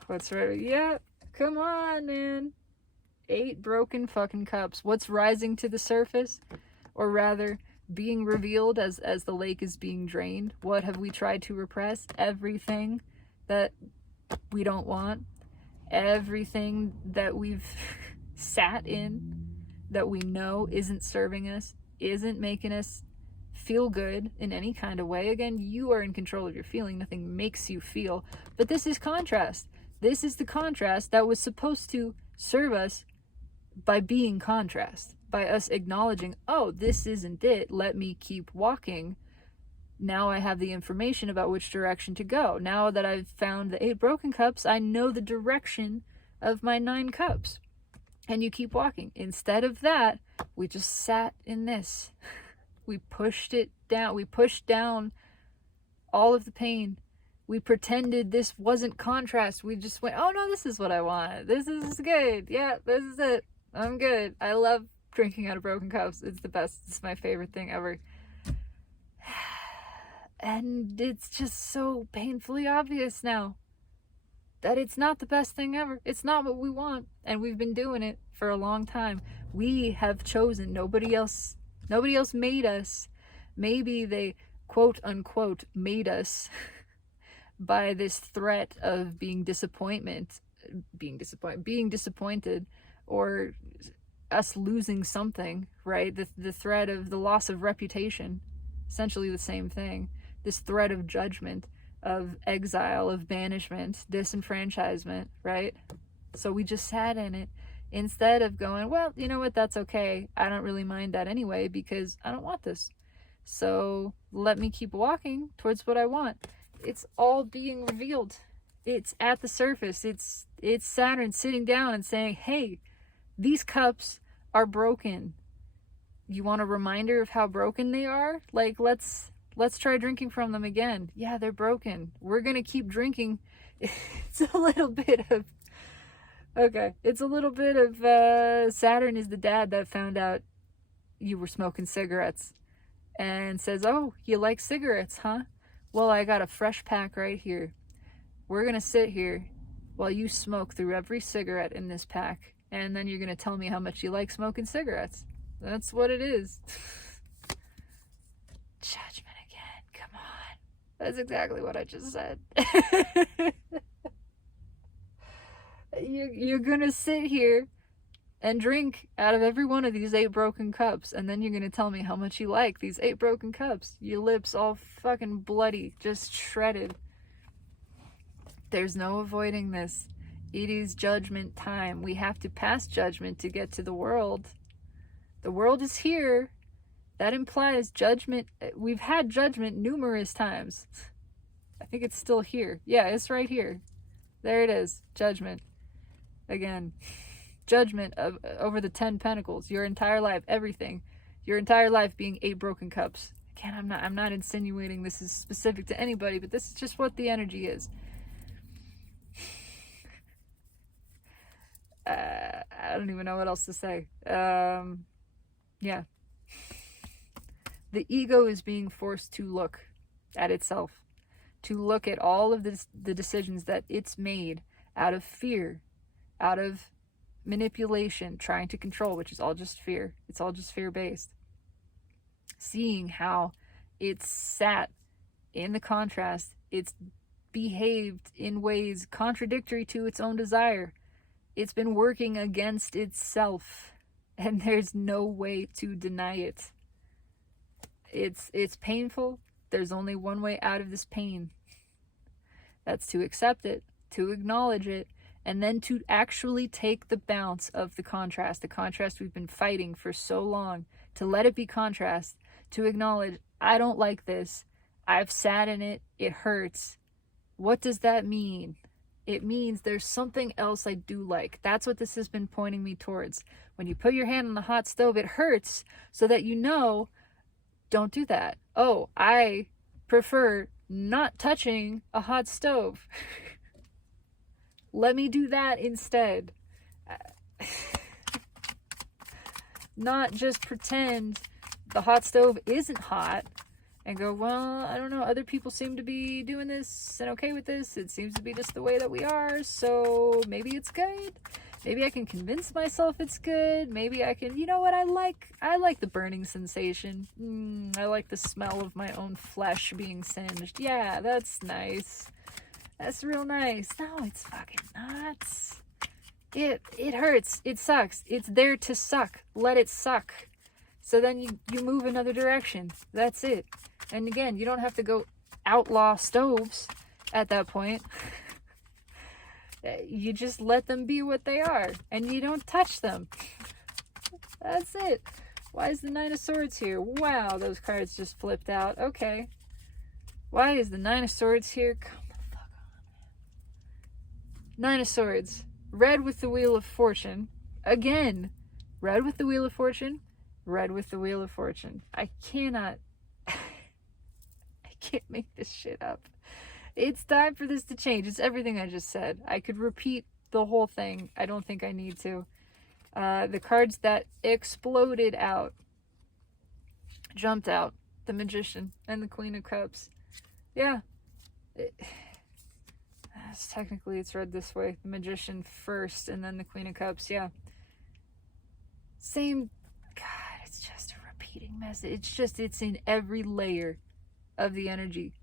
What's right? Yeah, come on, man. 8 broken fucking cups. What's rising to the surface? Or rather, being revealed as the lake is being drained? What have we tried to repress? Everything that we don't want. Everything that we've sat in that we know isn't serving us, isn't making us feel good in any kind of way. Again, you are in control of your feeling. Nothing makes you feel. But this is contrast. This is the contrast that was supposed to serve us by being contrast. By us acknowledging, oh, this isn't it. Let me keep walking. Now I have the information about which direction to go. Now that I've found the 8 broken cups, I know the direction of my 9 cups. And you keep walking. Instead of that, we just sat in this. We pushed it down. We pushed down all of the pain. We pretended this wasn't contrast. We just went, oh no, this is what I want. This is good. Yeah, this is it. I'm good. I love drinking out of broken cups. It's the best. It's my favorite thing ever. And it's just so painfully obvious now. that it's not the best thing ever. It's not what we want, and we've been doing it for a long time. We have chosen. Nobody else made us. Maybe they quote unquote made us by this threat of being disappointed, or us losing something, right? The threat of the loss of reputation, essentially the same thing. This threat of judgment, of exile, of banishment, disenfranchisement, right? So we just sat in it instead of going, well, you know what, that's okay. I don't really mind that anyway because I don't want this. So let me keep walking towards what I want. It's all being revealed. It's at the surface. It's Saturn sitting down and saying, hey, these cups are broken. You want a reminder of how broken they are? Like, let's try drinking from them again. Yeah, they're broken. We're going to keep drinking. It's a little bit of Saturn is the dad that found out you were smoking cigarettes and says, oh, you like cigarettes, huh? Well, I got a fresh pack right here. We're going to sit here while you smoke through every cigarette in this pack, and then you're going to tell me how much you like smoking cigarettes. That's what it is. Judgment again. Come on. That's exactly what I just said. You're going to sit here and drink out of every one of these 8 broken cups, and then you're going to tell me how much you like these 8 broken cups. Your lips all fucking bloody, just shredded. There's no avoiding this. It is judgment time. We have to pass judgment to get to the world. The world is here. That implies judgment. We've had judgment numerous times. I think it's still here. Yeah, it's right here. There it is. Judgment. Again. Judgment over the 10 pentacles. Your entire life. Everything. Your entire life being 8 broken cups. Again, I'm not insinuating this is specific to anybody, but this is just what the energy is. I don't even know what else to say. Yeah. The ego is being forced to look at itself, to look at all of the decisions that it's made out of fear, out of manipulation, trying to control, which is all just fear. It's all just fear-based. Seeing how it's sat in the contrast, it's behaved in ways contradictory to its own desire. It's been working against itself, and there's no way to deny it. It's painful. There's only one way out of this pain. That's to accept it, to acknowledge it, and then to actually take the bounce of the contrast we've been fighting for so long, to let it be contrast, to acknowledge, I don't like this. I've sat in it. It hurts. What does that mean? It means there's something else I do like. That's what this has been pointing me towards. When you put your hand on the hot stove, it hurts, so that you know, don't do that. Oh, I prefer not touching a hot stove. Let me do that instead. Not just pretend the hot stove isn't hot and go, well, I don't know, other people seem to be doing this and okay with this. It seems to be just the way that we are, so maybe it's good. Maybe I can convince myself it's good. Maybe I can, you know what, I like the burning sensation. I like the smell of my own flesh being singed. Yeah, that's nice. That's real nice. No, it's fucking nuts. It hurts. It sucks. It's there to suck. Let it suck. So then you move another direction. That's it. And again, you don't have to go outlaw stoves at that point. You just let them be what they are, and you don't touch them. That's it. Why is the Nine of Swords here? Wow, those cards just flipped out. Okay. Why is the Nine of Swords here? Come the fuck on, man. Nine of Swords. Red with the Wheel of Fortune. Again. Red with the Wheel of Fortune. Red with the Wheel of Fortune. I can't make this shit up. It's time for this to change. It's everything I just said. I could repeat the whole thing. I don't think I need to. The cards that exploded out, jumped out. The Magician and the Queen of Cups. Yeah. technically it's read this way. The Magician first, and then the Queen of Cups. Yeah. Same. God, it's just a repeating message. It's in every layer of the energy,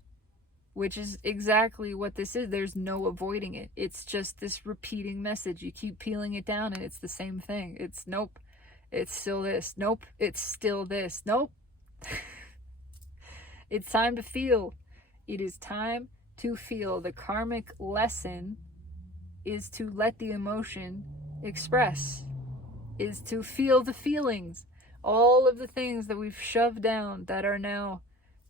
which is exactly what this is. There's no avoiding it. It's just this repeating message. You keep peeling it down and it's the same thing. It's nope, it's still this. Nope, it's still this. Nope. It's time to feel. It is time to feel. The karmic lesson is to let the emotion express, is to feel the feelings, all of the things that we've shoved down that are now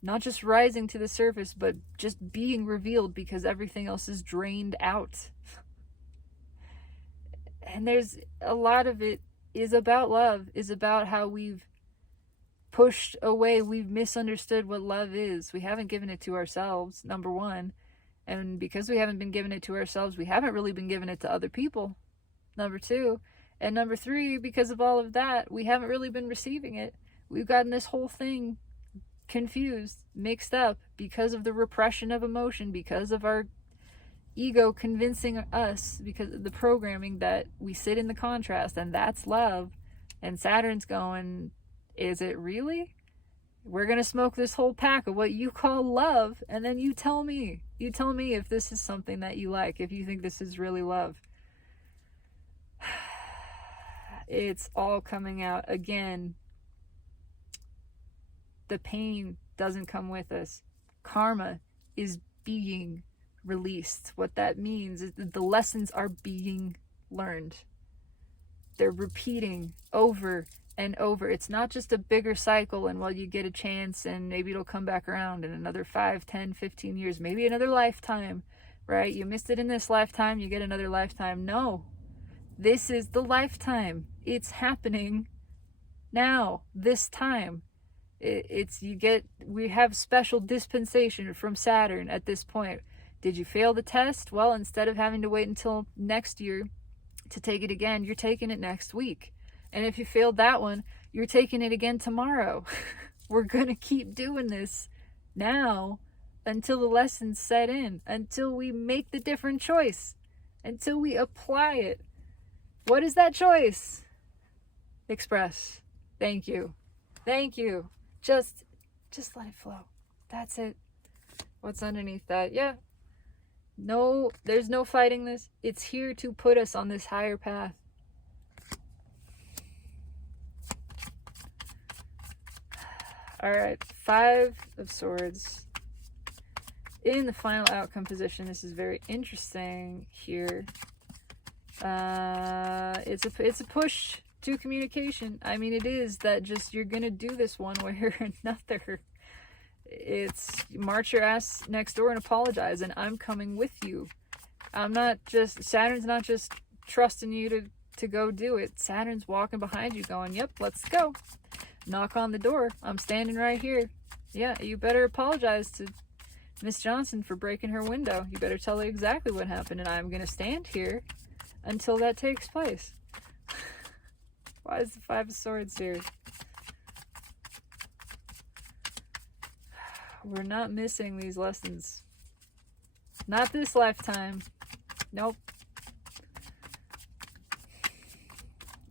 not just rising to the surface, but just being revealed because everything else is drained out. And there's a lot of it is about love, is about how we've pushed away, we've misunderstood what love is. We haven't given it to ourselves, number one. And because we haven't been giving it to ourselves, we haven't really been giving it to other people, number two. And number three, because of all of that, we haven't really been receiving it. We've gotten this whole thing confused, mixed up, because of the repression of emotion, because of our ego convincing us, because of the programming that we sit in the contrast, and that's love. And Saturn's going, is it really? We're going to smoke this whole pack of what you call love, and then you tell me if this is something that you like, if you think this is really love. It's all coming out again. The pain doesn't come with us. Karma is being released. What that means is that the lessons are being learned. They're repeating over and over. It's not just a bigger cycle and, well, you get a chance and maybe it'll come back around in another 5, 10, 15 years, maybe another lifetime, right? You missed it in this lifetime, you get another lifetime. No, this is the lifetime. It's happening now, this time. We have special dispensation from Saturn at this point. Did you fail the test? Well, instead of having to wait until next year to take it again, you're taking it next week. And if you failed that one, you're taking it again tomorrow. We're going to keep doing this now until the lessons set in, until we make the different choice, until we apply it. What is that choice? Express. Thank you. Thank you. Just let it flow. That's it. What's underneath that? Yeah. No, there's no fighting this. It's here to put us on this higher path. All right, 5 of Swords. In the final outcome position, this is very interesting here. It's a push to communication. I mean, it is that just you're gonna do this one way or another. It's march your ass next door and apologize, and I'm coming with you. Saturn's not just trusting you to go do it. Saturn's walking behind you going, yep, let's go. Knock on the door. I'm standing right here. Yeah, you better apologize to Miss Johnson for breaking her window. You better tell her exactly what happened, and I'm going to stand here until that takes place. Why is the 5 of Swords here? We're not missing these lessons. Not this lifetime. Nope.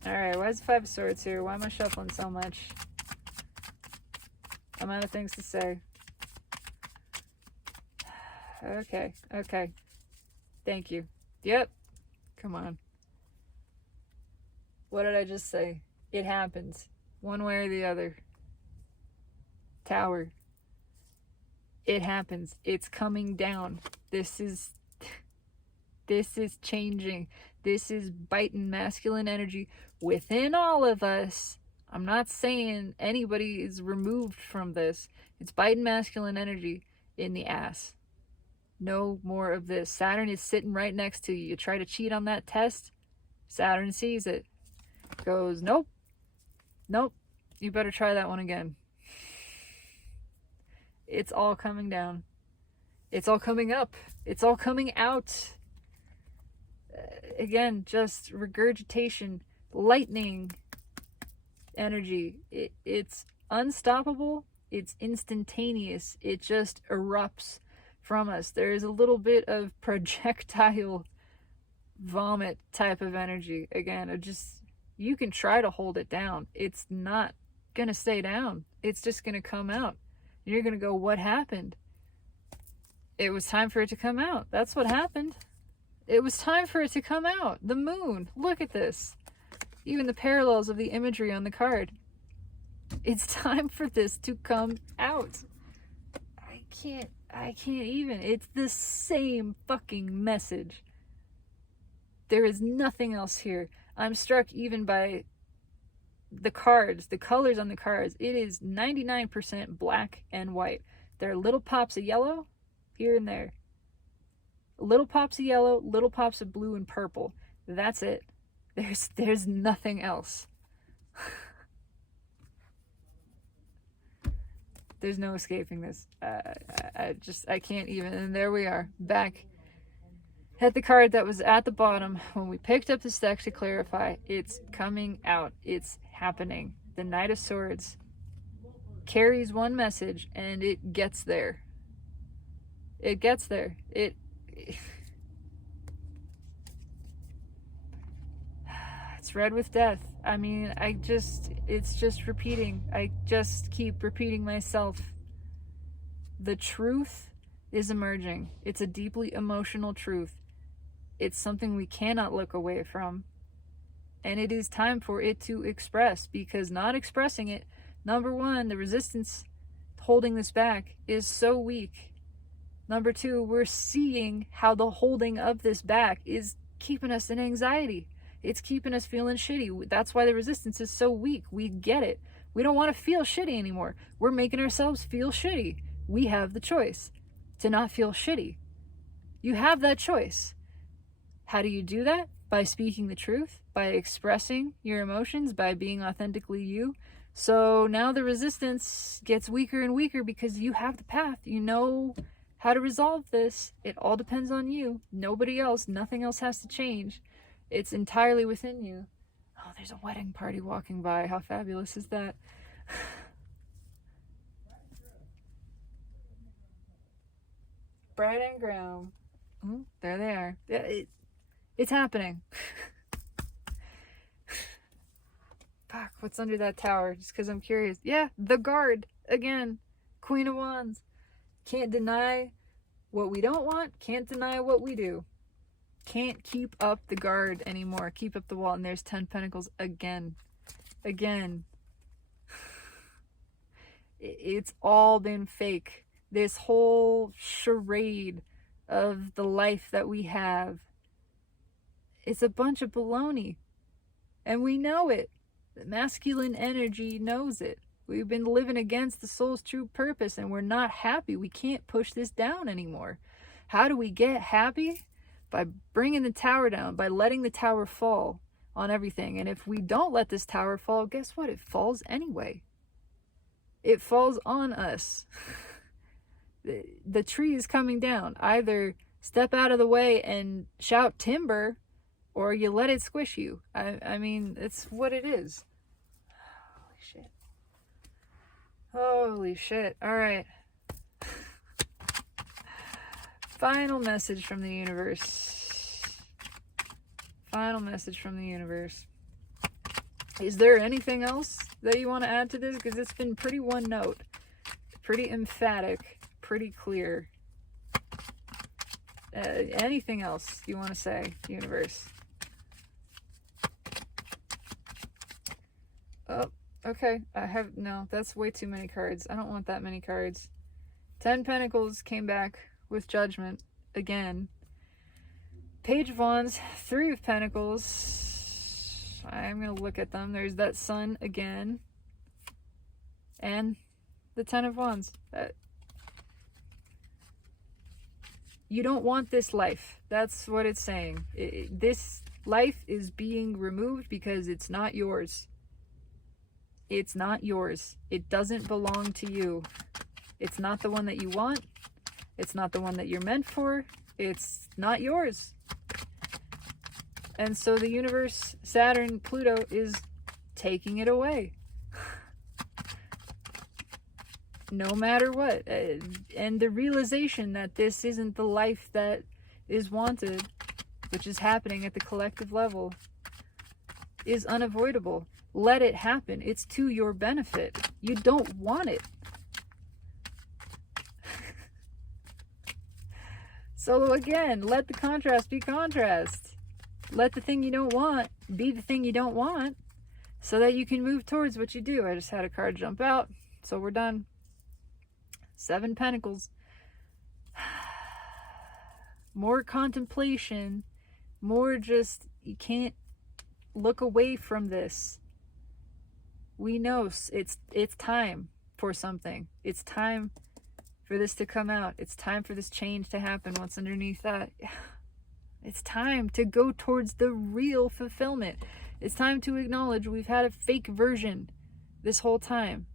Alright, why is the 5 of Swords here? Why am I shuffling so much? I'm out of things to say. Okay. Thank you. Yep. Come on. What did I just say? It happens. One way or the other. Tower. It happens. It's coming down. This is changing. This is biting masculine energy within all of us. I'm not saying anybody is removed from this. It's biting masculine energy in the ass. No more of this. Saturn is sitting right next to you. You try to cheat on that test, Saturn sees it. Goes, nope. You better try that one again. It's all coming down. It's all coming up. It's all coming out. Again, just regurgitation, lightning energy. It's unstoppable. It's instantaneous. It just erupts from us. There is a little bit of projectile vomit type of energy. Again, you can try to hold it down. It's not gonna stay down. It's just gonna come out. You're gonna go, what happened? It was time for it to come out. That's what happened. It was time for it to come out. The moon. Look at this. Even the parallels of the imagery on the card. It's time for this to come out. I can't even. It's the same fucking message. There is nothing else here. I'm struck even by the cards, the colors on the cards. It is 99% black and white. There are little pops of yellow here and there. Little pops of yellow, little pops of blue and purple. That's it. There's nothing else. There's no escaping this. I can't even. And there we are, back at the card that was at the bottom when we picked up this deck to clarify. It's coming out. It's happening. The Knight of Swords carries one message, and it gets there. It gets there. It's red with death. I mean, it's just repeating. I just keep repeating myself. The truth is emerging. It's a deeply emotional truth. It's something we cannot look away from. And it is time for it to express, because not expressing it, number one, the resistance holding this back is so weak. Number two, we're seeing how the holding of this back is keeping us in anxiety. It's keeping us feeling shitty. That's why the resistance is so weak. We get it. We don't want to feel shitty anymore. We're making ourselves feel shitty. We have the choice to not feel shitty. You have that choice. How do you do that? By speaking the truth, by expressing your emotions, by being authentically you. So now the resistance gets weaker and weaker because you have the path. You know how to resolve this. It all depends on you. Nobody else. Nothing else has to change. It's entirely within you. Oh, there's a wedding party walking by. How fabulous is that? Bride and groom. Oh, there they are. It's happening. Fuck, what's under that tower? Just because I'm curious. Yeah, the guard. Again, Queen of Wands. Can't deny what we don't want. Can't deny what we do. Can't keep up the guard anymore. Keep up the wall. And there's 10 Pentacles again. Again. It's all been fake. This whole charade of the life that we have. It's a bunch of baloney. And we know it. The masculine energy knows it. We've been living against the soul's true purpose, and we're not happy. We can't push this down anymore. How do we get happy? By bringing the tower down, by letting the tower fall on everything. And if we don't let this tower fall, guess what? It falls anyway. It falls on us. The tree is coming down. Either step out of the way and shout timber, or you let it squish you. I mean, it's what it is. Holy shit. Holy shit. All right. Final message from the universe. Final message from the universe. Is there anything else that you want to add to this? Because it's been pretty one note. Pretty emphatic. Pretty clear. Anything else you want to say, universe? Oh, okay. No, that's way too many cards. I don't want that many cards. 10 Pentacles came back with Judgment again. Page of Wands, 3 of Pentacles. I'm going to look at them. There's that Sun again. And the 10 of Wands. You don't want this life. That's what it's saying. This life is being removed because it's not yours. It's not yours. It doesn't belong to you. It's not the one that you want. It's not the one that you're meant for. It's not yours. And so the universe, Saturn, Pluto is taking it away. no matter what. And the realization that this isn't the life that is wanted, which is happening at the collective level, is unavoidable. Let it happen. It's to your benefit. You don't want it. So again, let the contrast be contrast. Let the thing you don't want be the thing you don't want, so that you can move towards what you do. I just had a card jump out, so we're done. 7 Pentacles. More contemplation, more just, you can't look away from this. We know it's time for something. It's time for this to come out. It's time for this change to happen. What's underneath that? It's time to go towards the real fulfillment. It's time to acknowledge we've had a fake version this whole time.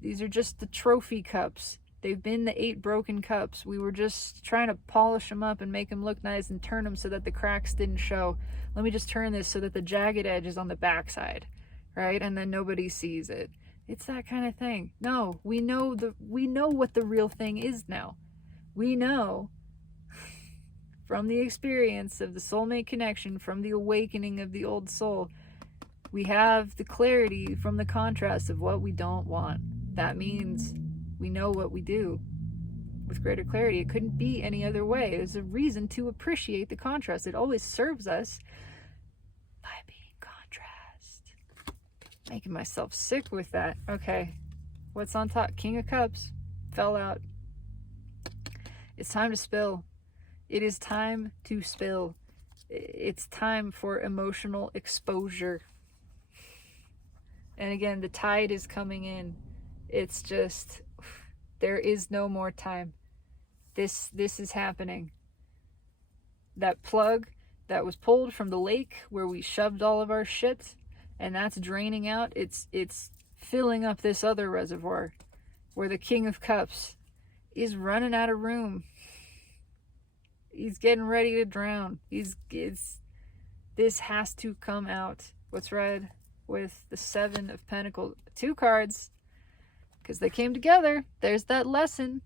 These are just the trophy cups. They've been the 8 broken cups. We were just trying to polish them up and make them look nice and turn them so that the cracks didn't show. Let me just turn this so that the jagged edge is on the backside, right? And then nobody sees it. It's that kind of thing. No, we know what the real thing is now. We know from the experience of the soulmate connection, from the awakening of the old soul, we have the clarity from the contrast of what we don't want. That means we know what we do with greater clarity. It couldn't be any other way. There's a reason to appreciate the contrast. It always serves us by being contrast. Making myself sick with that. Okay, what's on top? King of Cups fell out. It's time to spill. It is time to spill. It's time for emotional exposure. And again, the tide is coming in. It's just, there is no more time. This is happening. That plug that was pulled from the lake where we shoved all of our shit, and that's draining out, it's filling up this other reservoir where the King of Cups is running out of room. He's getting ready to drown. This has to come out. What's red with the 7 of Pentacles? 2 cards, because they came together. There's that lesson.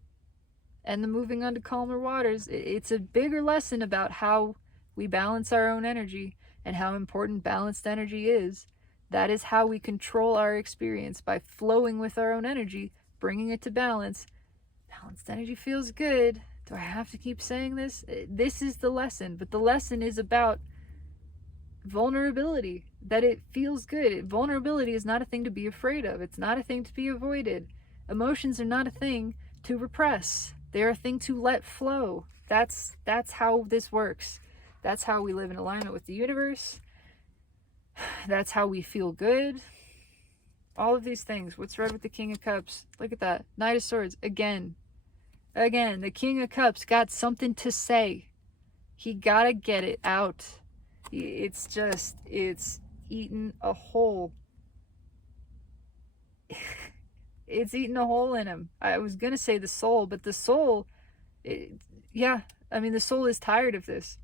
And the moving on to calmer waters. It's a bigger lesson about how we balance our own energy and how important balanced energy is. That is how we control our experience, by flowing with our own energy, bringing it to balance. Balanced energy feels good. Do I have to keep saying this? This is the lesson, but the lesson is about vulnerability, that it feels good. Vulnerability is not a thing to be afraid of. It's not a thing to be avoided. Emotions are not a thing to repress. They're a thing to let flow. That's how this works. That's how we live in alignment with the universe. That's how we feel good. All of these things. What's red with the King of Cups? Look at that. Knight of Swords. Again, the King of Cups got something to say. He gotta get it out. It's eating a hole. It's eating a hole in him. I was gonna say the soul, but the soul, the soul is tired of this.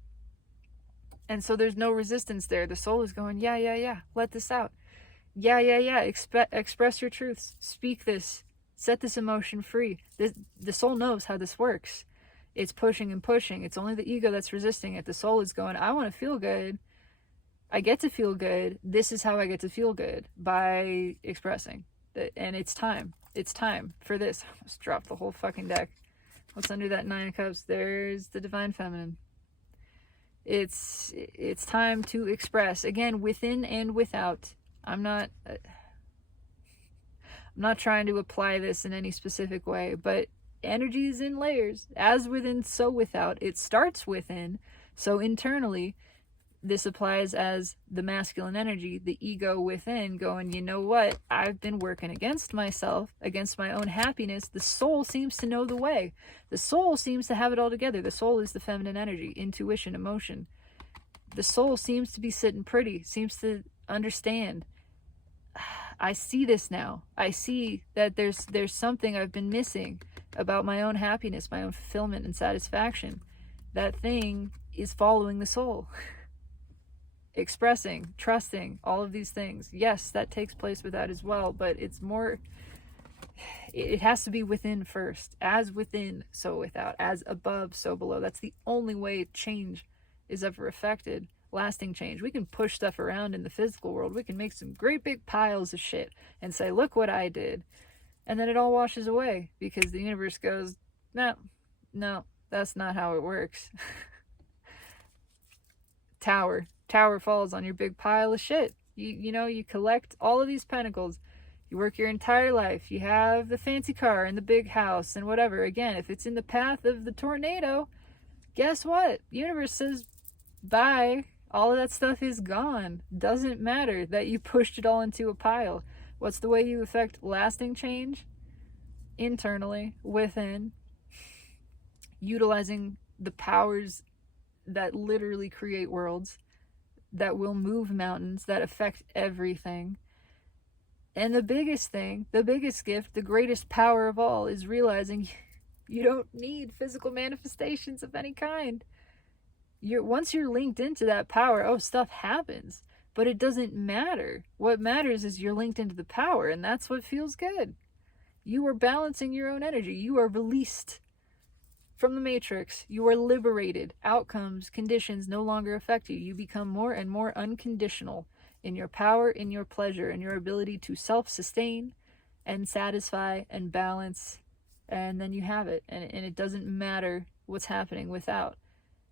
And so there's no resistance there. The soul is going, yeah, let this out. Yeah, express your truths. Speak this. Set this emotion free. The soul knows how this works. It's pushing and pushing. It's only the ego that's resisting it. The soul is going, I want to feel good. I get to feel good. This is how I get to feel good, by expressing. And it's time. It's time for this. I almost dropped the whole fucking deck. What's under that 9 of Cups? There's the Divine Feminine. It's time to express. Again, within and without. I'm not trying to apply this in any specific way, but energy is in layers. As within, so without. It starts within, so internally, this applies as the masculine energy, the ego within, going, you know what? I've been working against myself, against my own happiness. The soul seems to know the way. The soul seems to have it all together. The soul is the feminine energy, intuition, emotion. The soul seems to be sitting pretty, seems to understand. I see this now. I see that there's something I've been missing about my own happiness, my own fulfillment and satisfaction. That thing is following the soul. Expressing, trusting, all of these things. Yes, that takes place with that as well, but it's more it has to be within first. As within, so without. As above, so below. That's the only way change is ever affected. Lasting change. We can push stuff around in the physical world. We can make some great big piles of shit and say, look what I did. And then it all washes away because the universe goes, no, that's not how it works. Tower falls on your big pile of shit. You collect all of these pentacles. You work your entire life. You have the fancy car and the big house and whatever. Again, if it's in the path of the tornado, guess what? The universe says, bye. All of that stuff is gone. Doesn't matter that you pushed it all into a pile. What's the way you affect lasting change? Internally, within, utilizing the powers that literally create worlds, that will move mountains, that affect everything. And the biggest thing, the biggest gift, the greatest power of all is realizing you don't need physical manifestations of any kind. Once you're linked into that power, stuff happens. But it doesn't matter. What matters is you're linked into the power, and that's what feels good. You are balancing your own energy. You are released from the matrix. You are liberated. Outcomes, conditions no longer affect you. You become more and more unconditional in your power, in your pleasure, in your ability to self-sustain and satisfy and balance. And then you have it. And it doesn't matter what's happening without.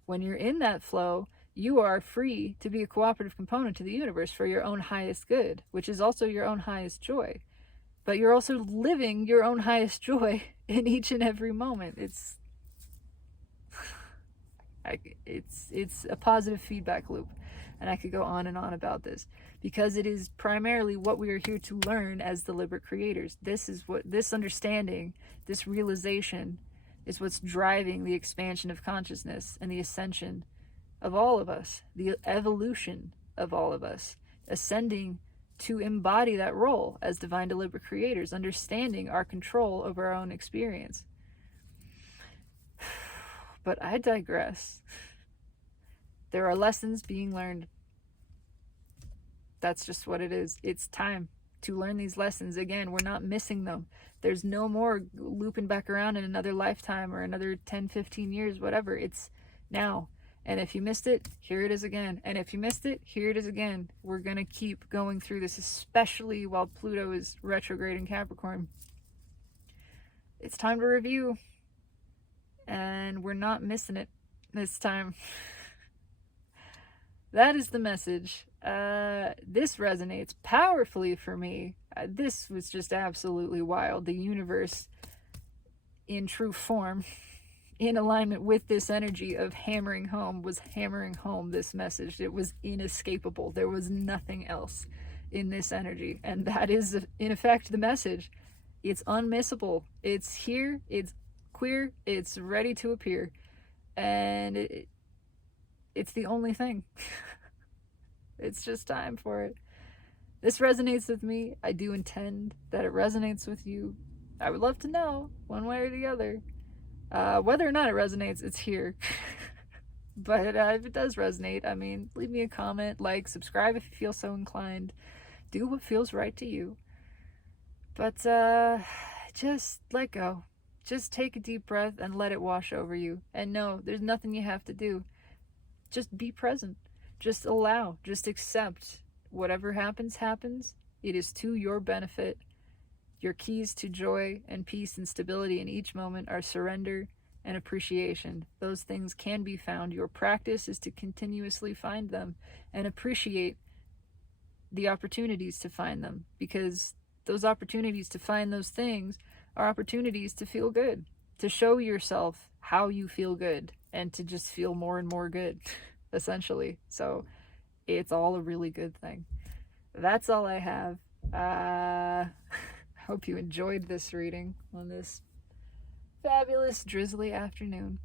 When you're in that flow, you are free to be a cooperative component to the universe for your own highest good, which is also your own highest joy. But you're also living your own highest joy in each and every moment. It's a positive feedback loop. And I could go on and on about this because it is primarily what we are here to learn as deliberate creators. This understanding, this realization is what's driving the expansion of consciousness and the ascension of all of us, the evolution of all of us, ascending to embody that role as divine deliberate creators, understanding our control over our own experience. But I digress. There are lessons being learned. That's just what it is. It's time to learn these lessons. Again, we're not missing them. There's no more looping back around in another lifetime or another 10, 15 years, whatever. It's now. And if you missed it, here it is again. And if you missed it, here it is again. We're going to keep going through this, especially while Pluto is retrograde in Capricorn. It's time to review. And we're not missing it this time. That is the message. This resonates powerfully for me. This was just absolutely wild. The universe in true form, in alignment with this energy of hammering home, was hammering home this message. It was inescapable. There was nothing else in this energy. And that is, in effect, the message. It's unmissable. It's here. It's queer. It's ready to appear. And it's the only thing. It's just time for it. This resonates with me. I do intend that it resonates with you. I would love to know, one way or the other. Whether or not it resonates, it's here. But if it does resonate, I mean, leave me a comment, like, subscribe if you feel so inclined. Do what feels right to you. But just let go. Just take a deep breath and let it wash over you. And no, there's nothing you have to do. Just be present. Just allow. Just accept. Whatever happens, happens. It is to your benefit. Your keys to joy and peace and stability in each moment are surrender and appreciation. Those things can be found. Your practice is to continuously find them and appreciate the opportunities to find them, because those opportunities to find those things are opportunities to feel good, to show yourself how you feel good, and to just feel more and more good, essentially. So it's all a really good thing. That's all I have. Hope you enjoyed this reading on this fabulous drizzly afternoon.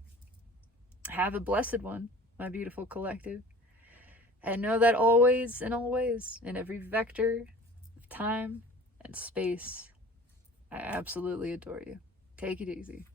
Have a blessed one, my beautiful collective. And know that always and always, in every vector of time and space, I absolutely adore you. Take it easy.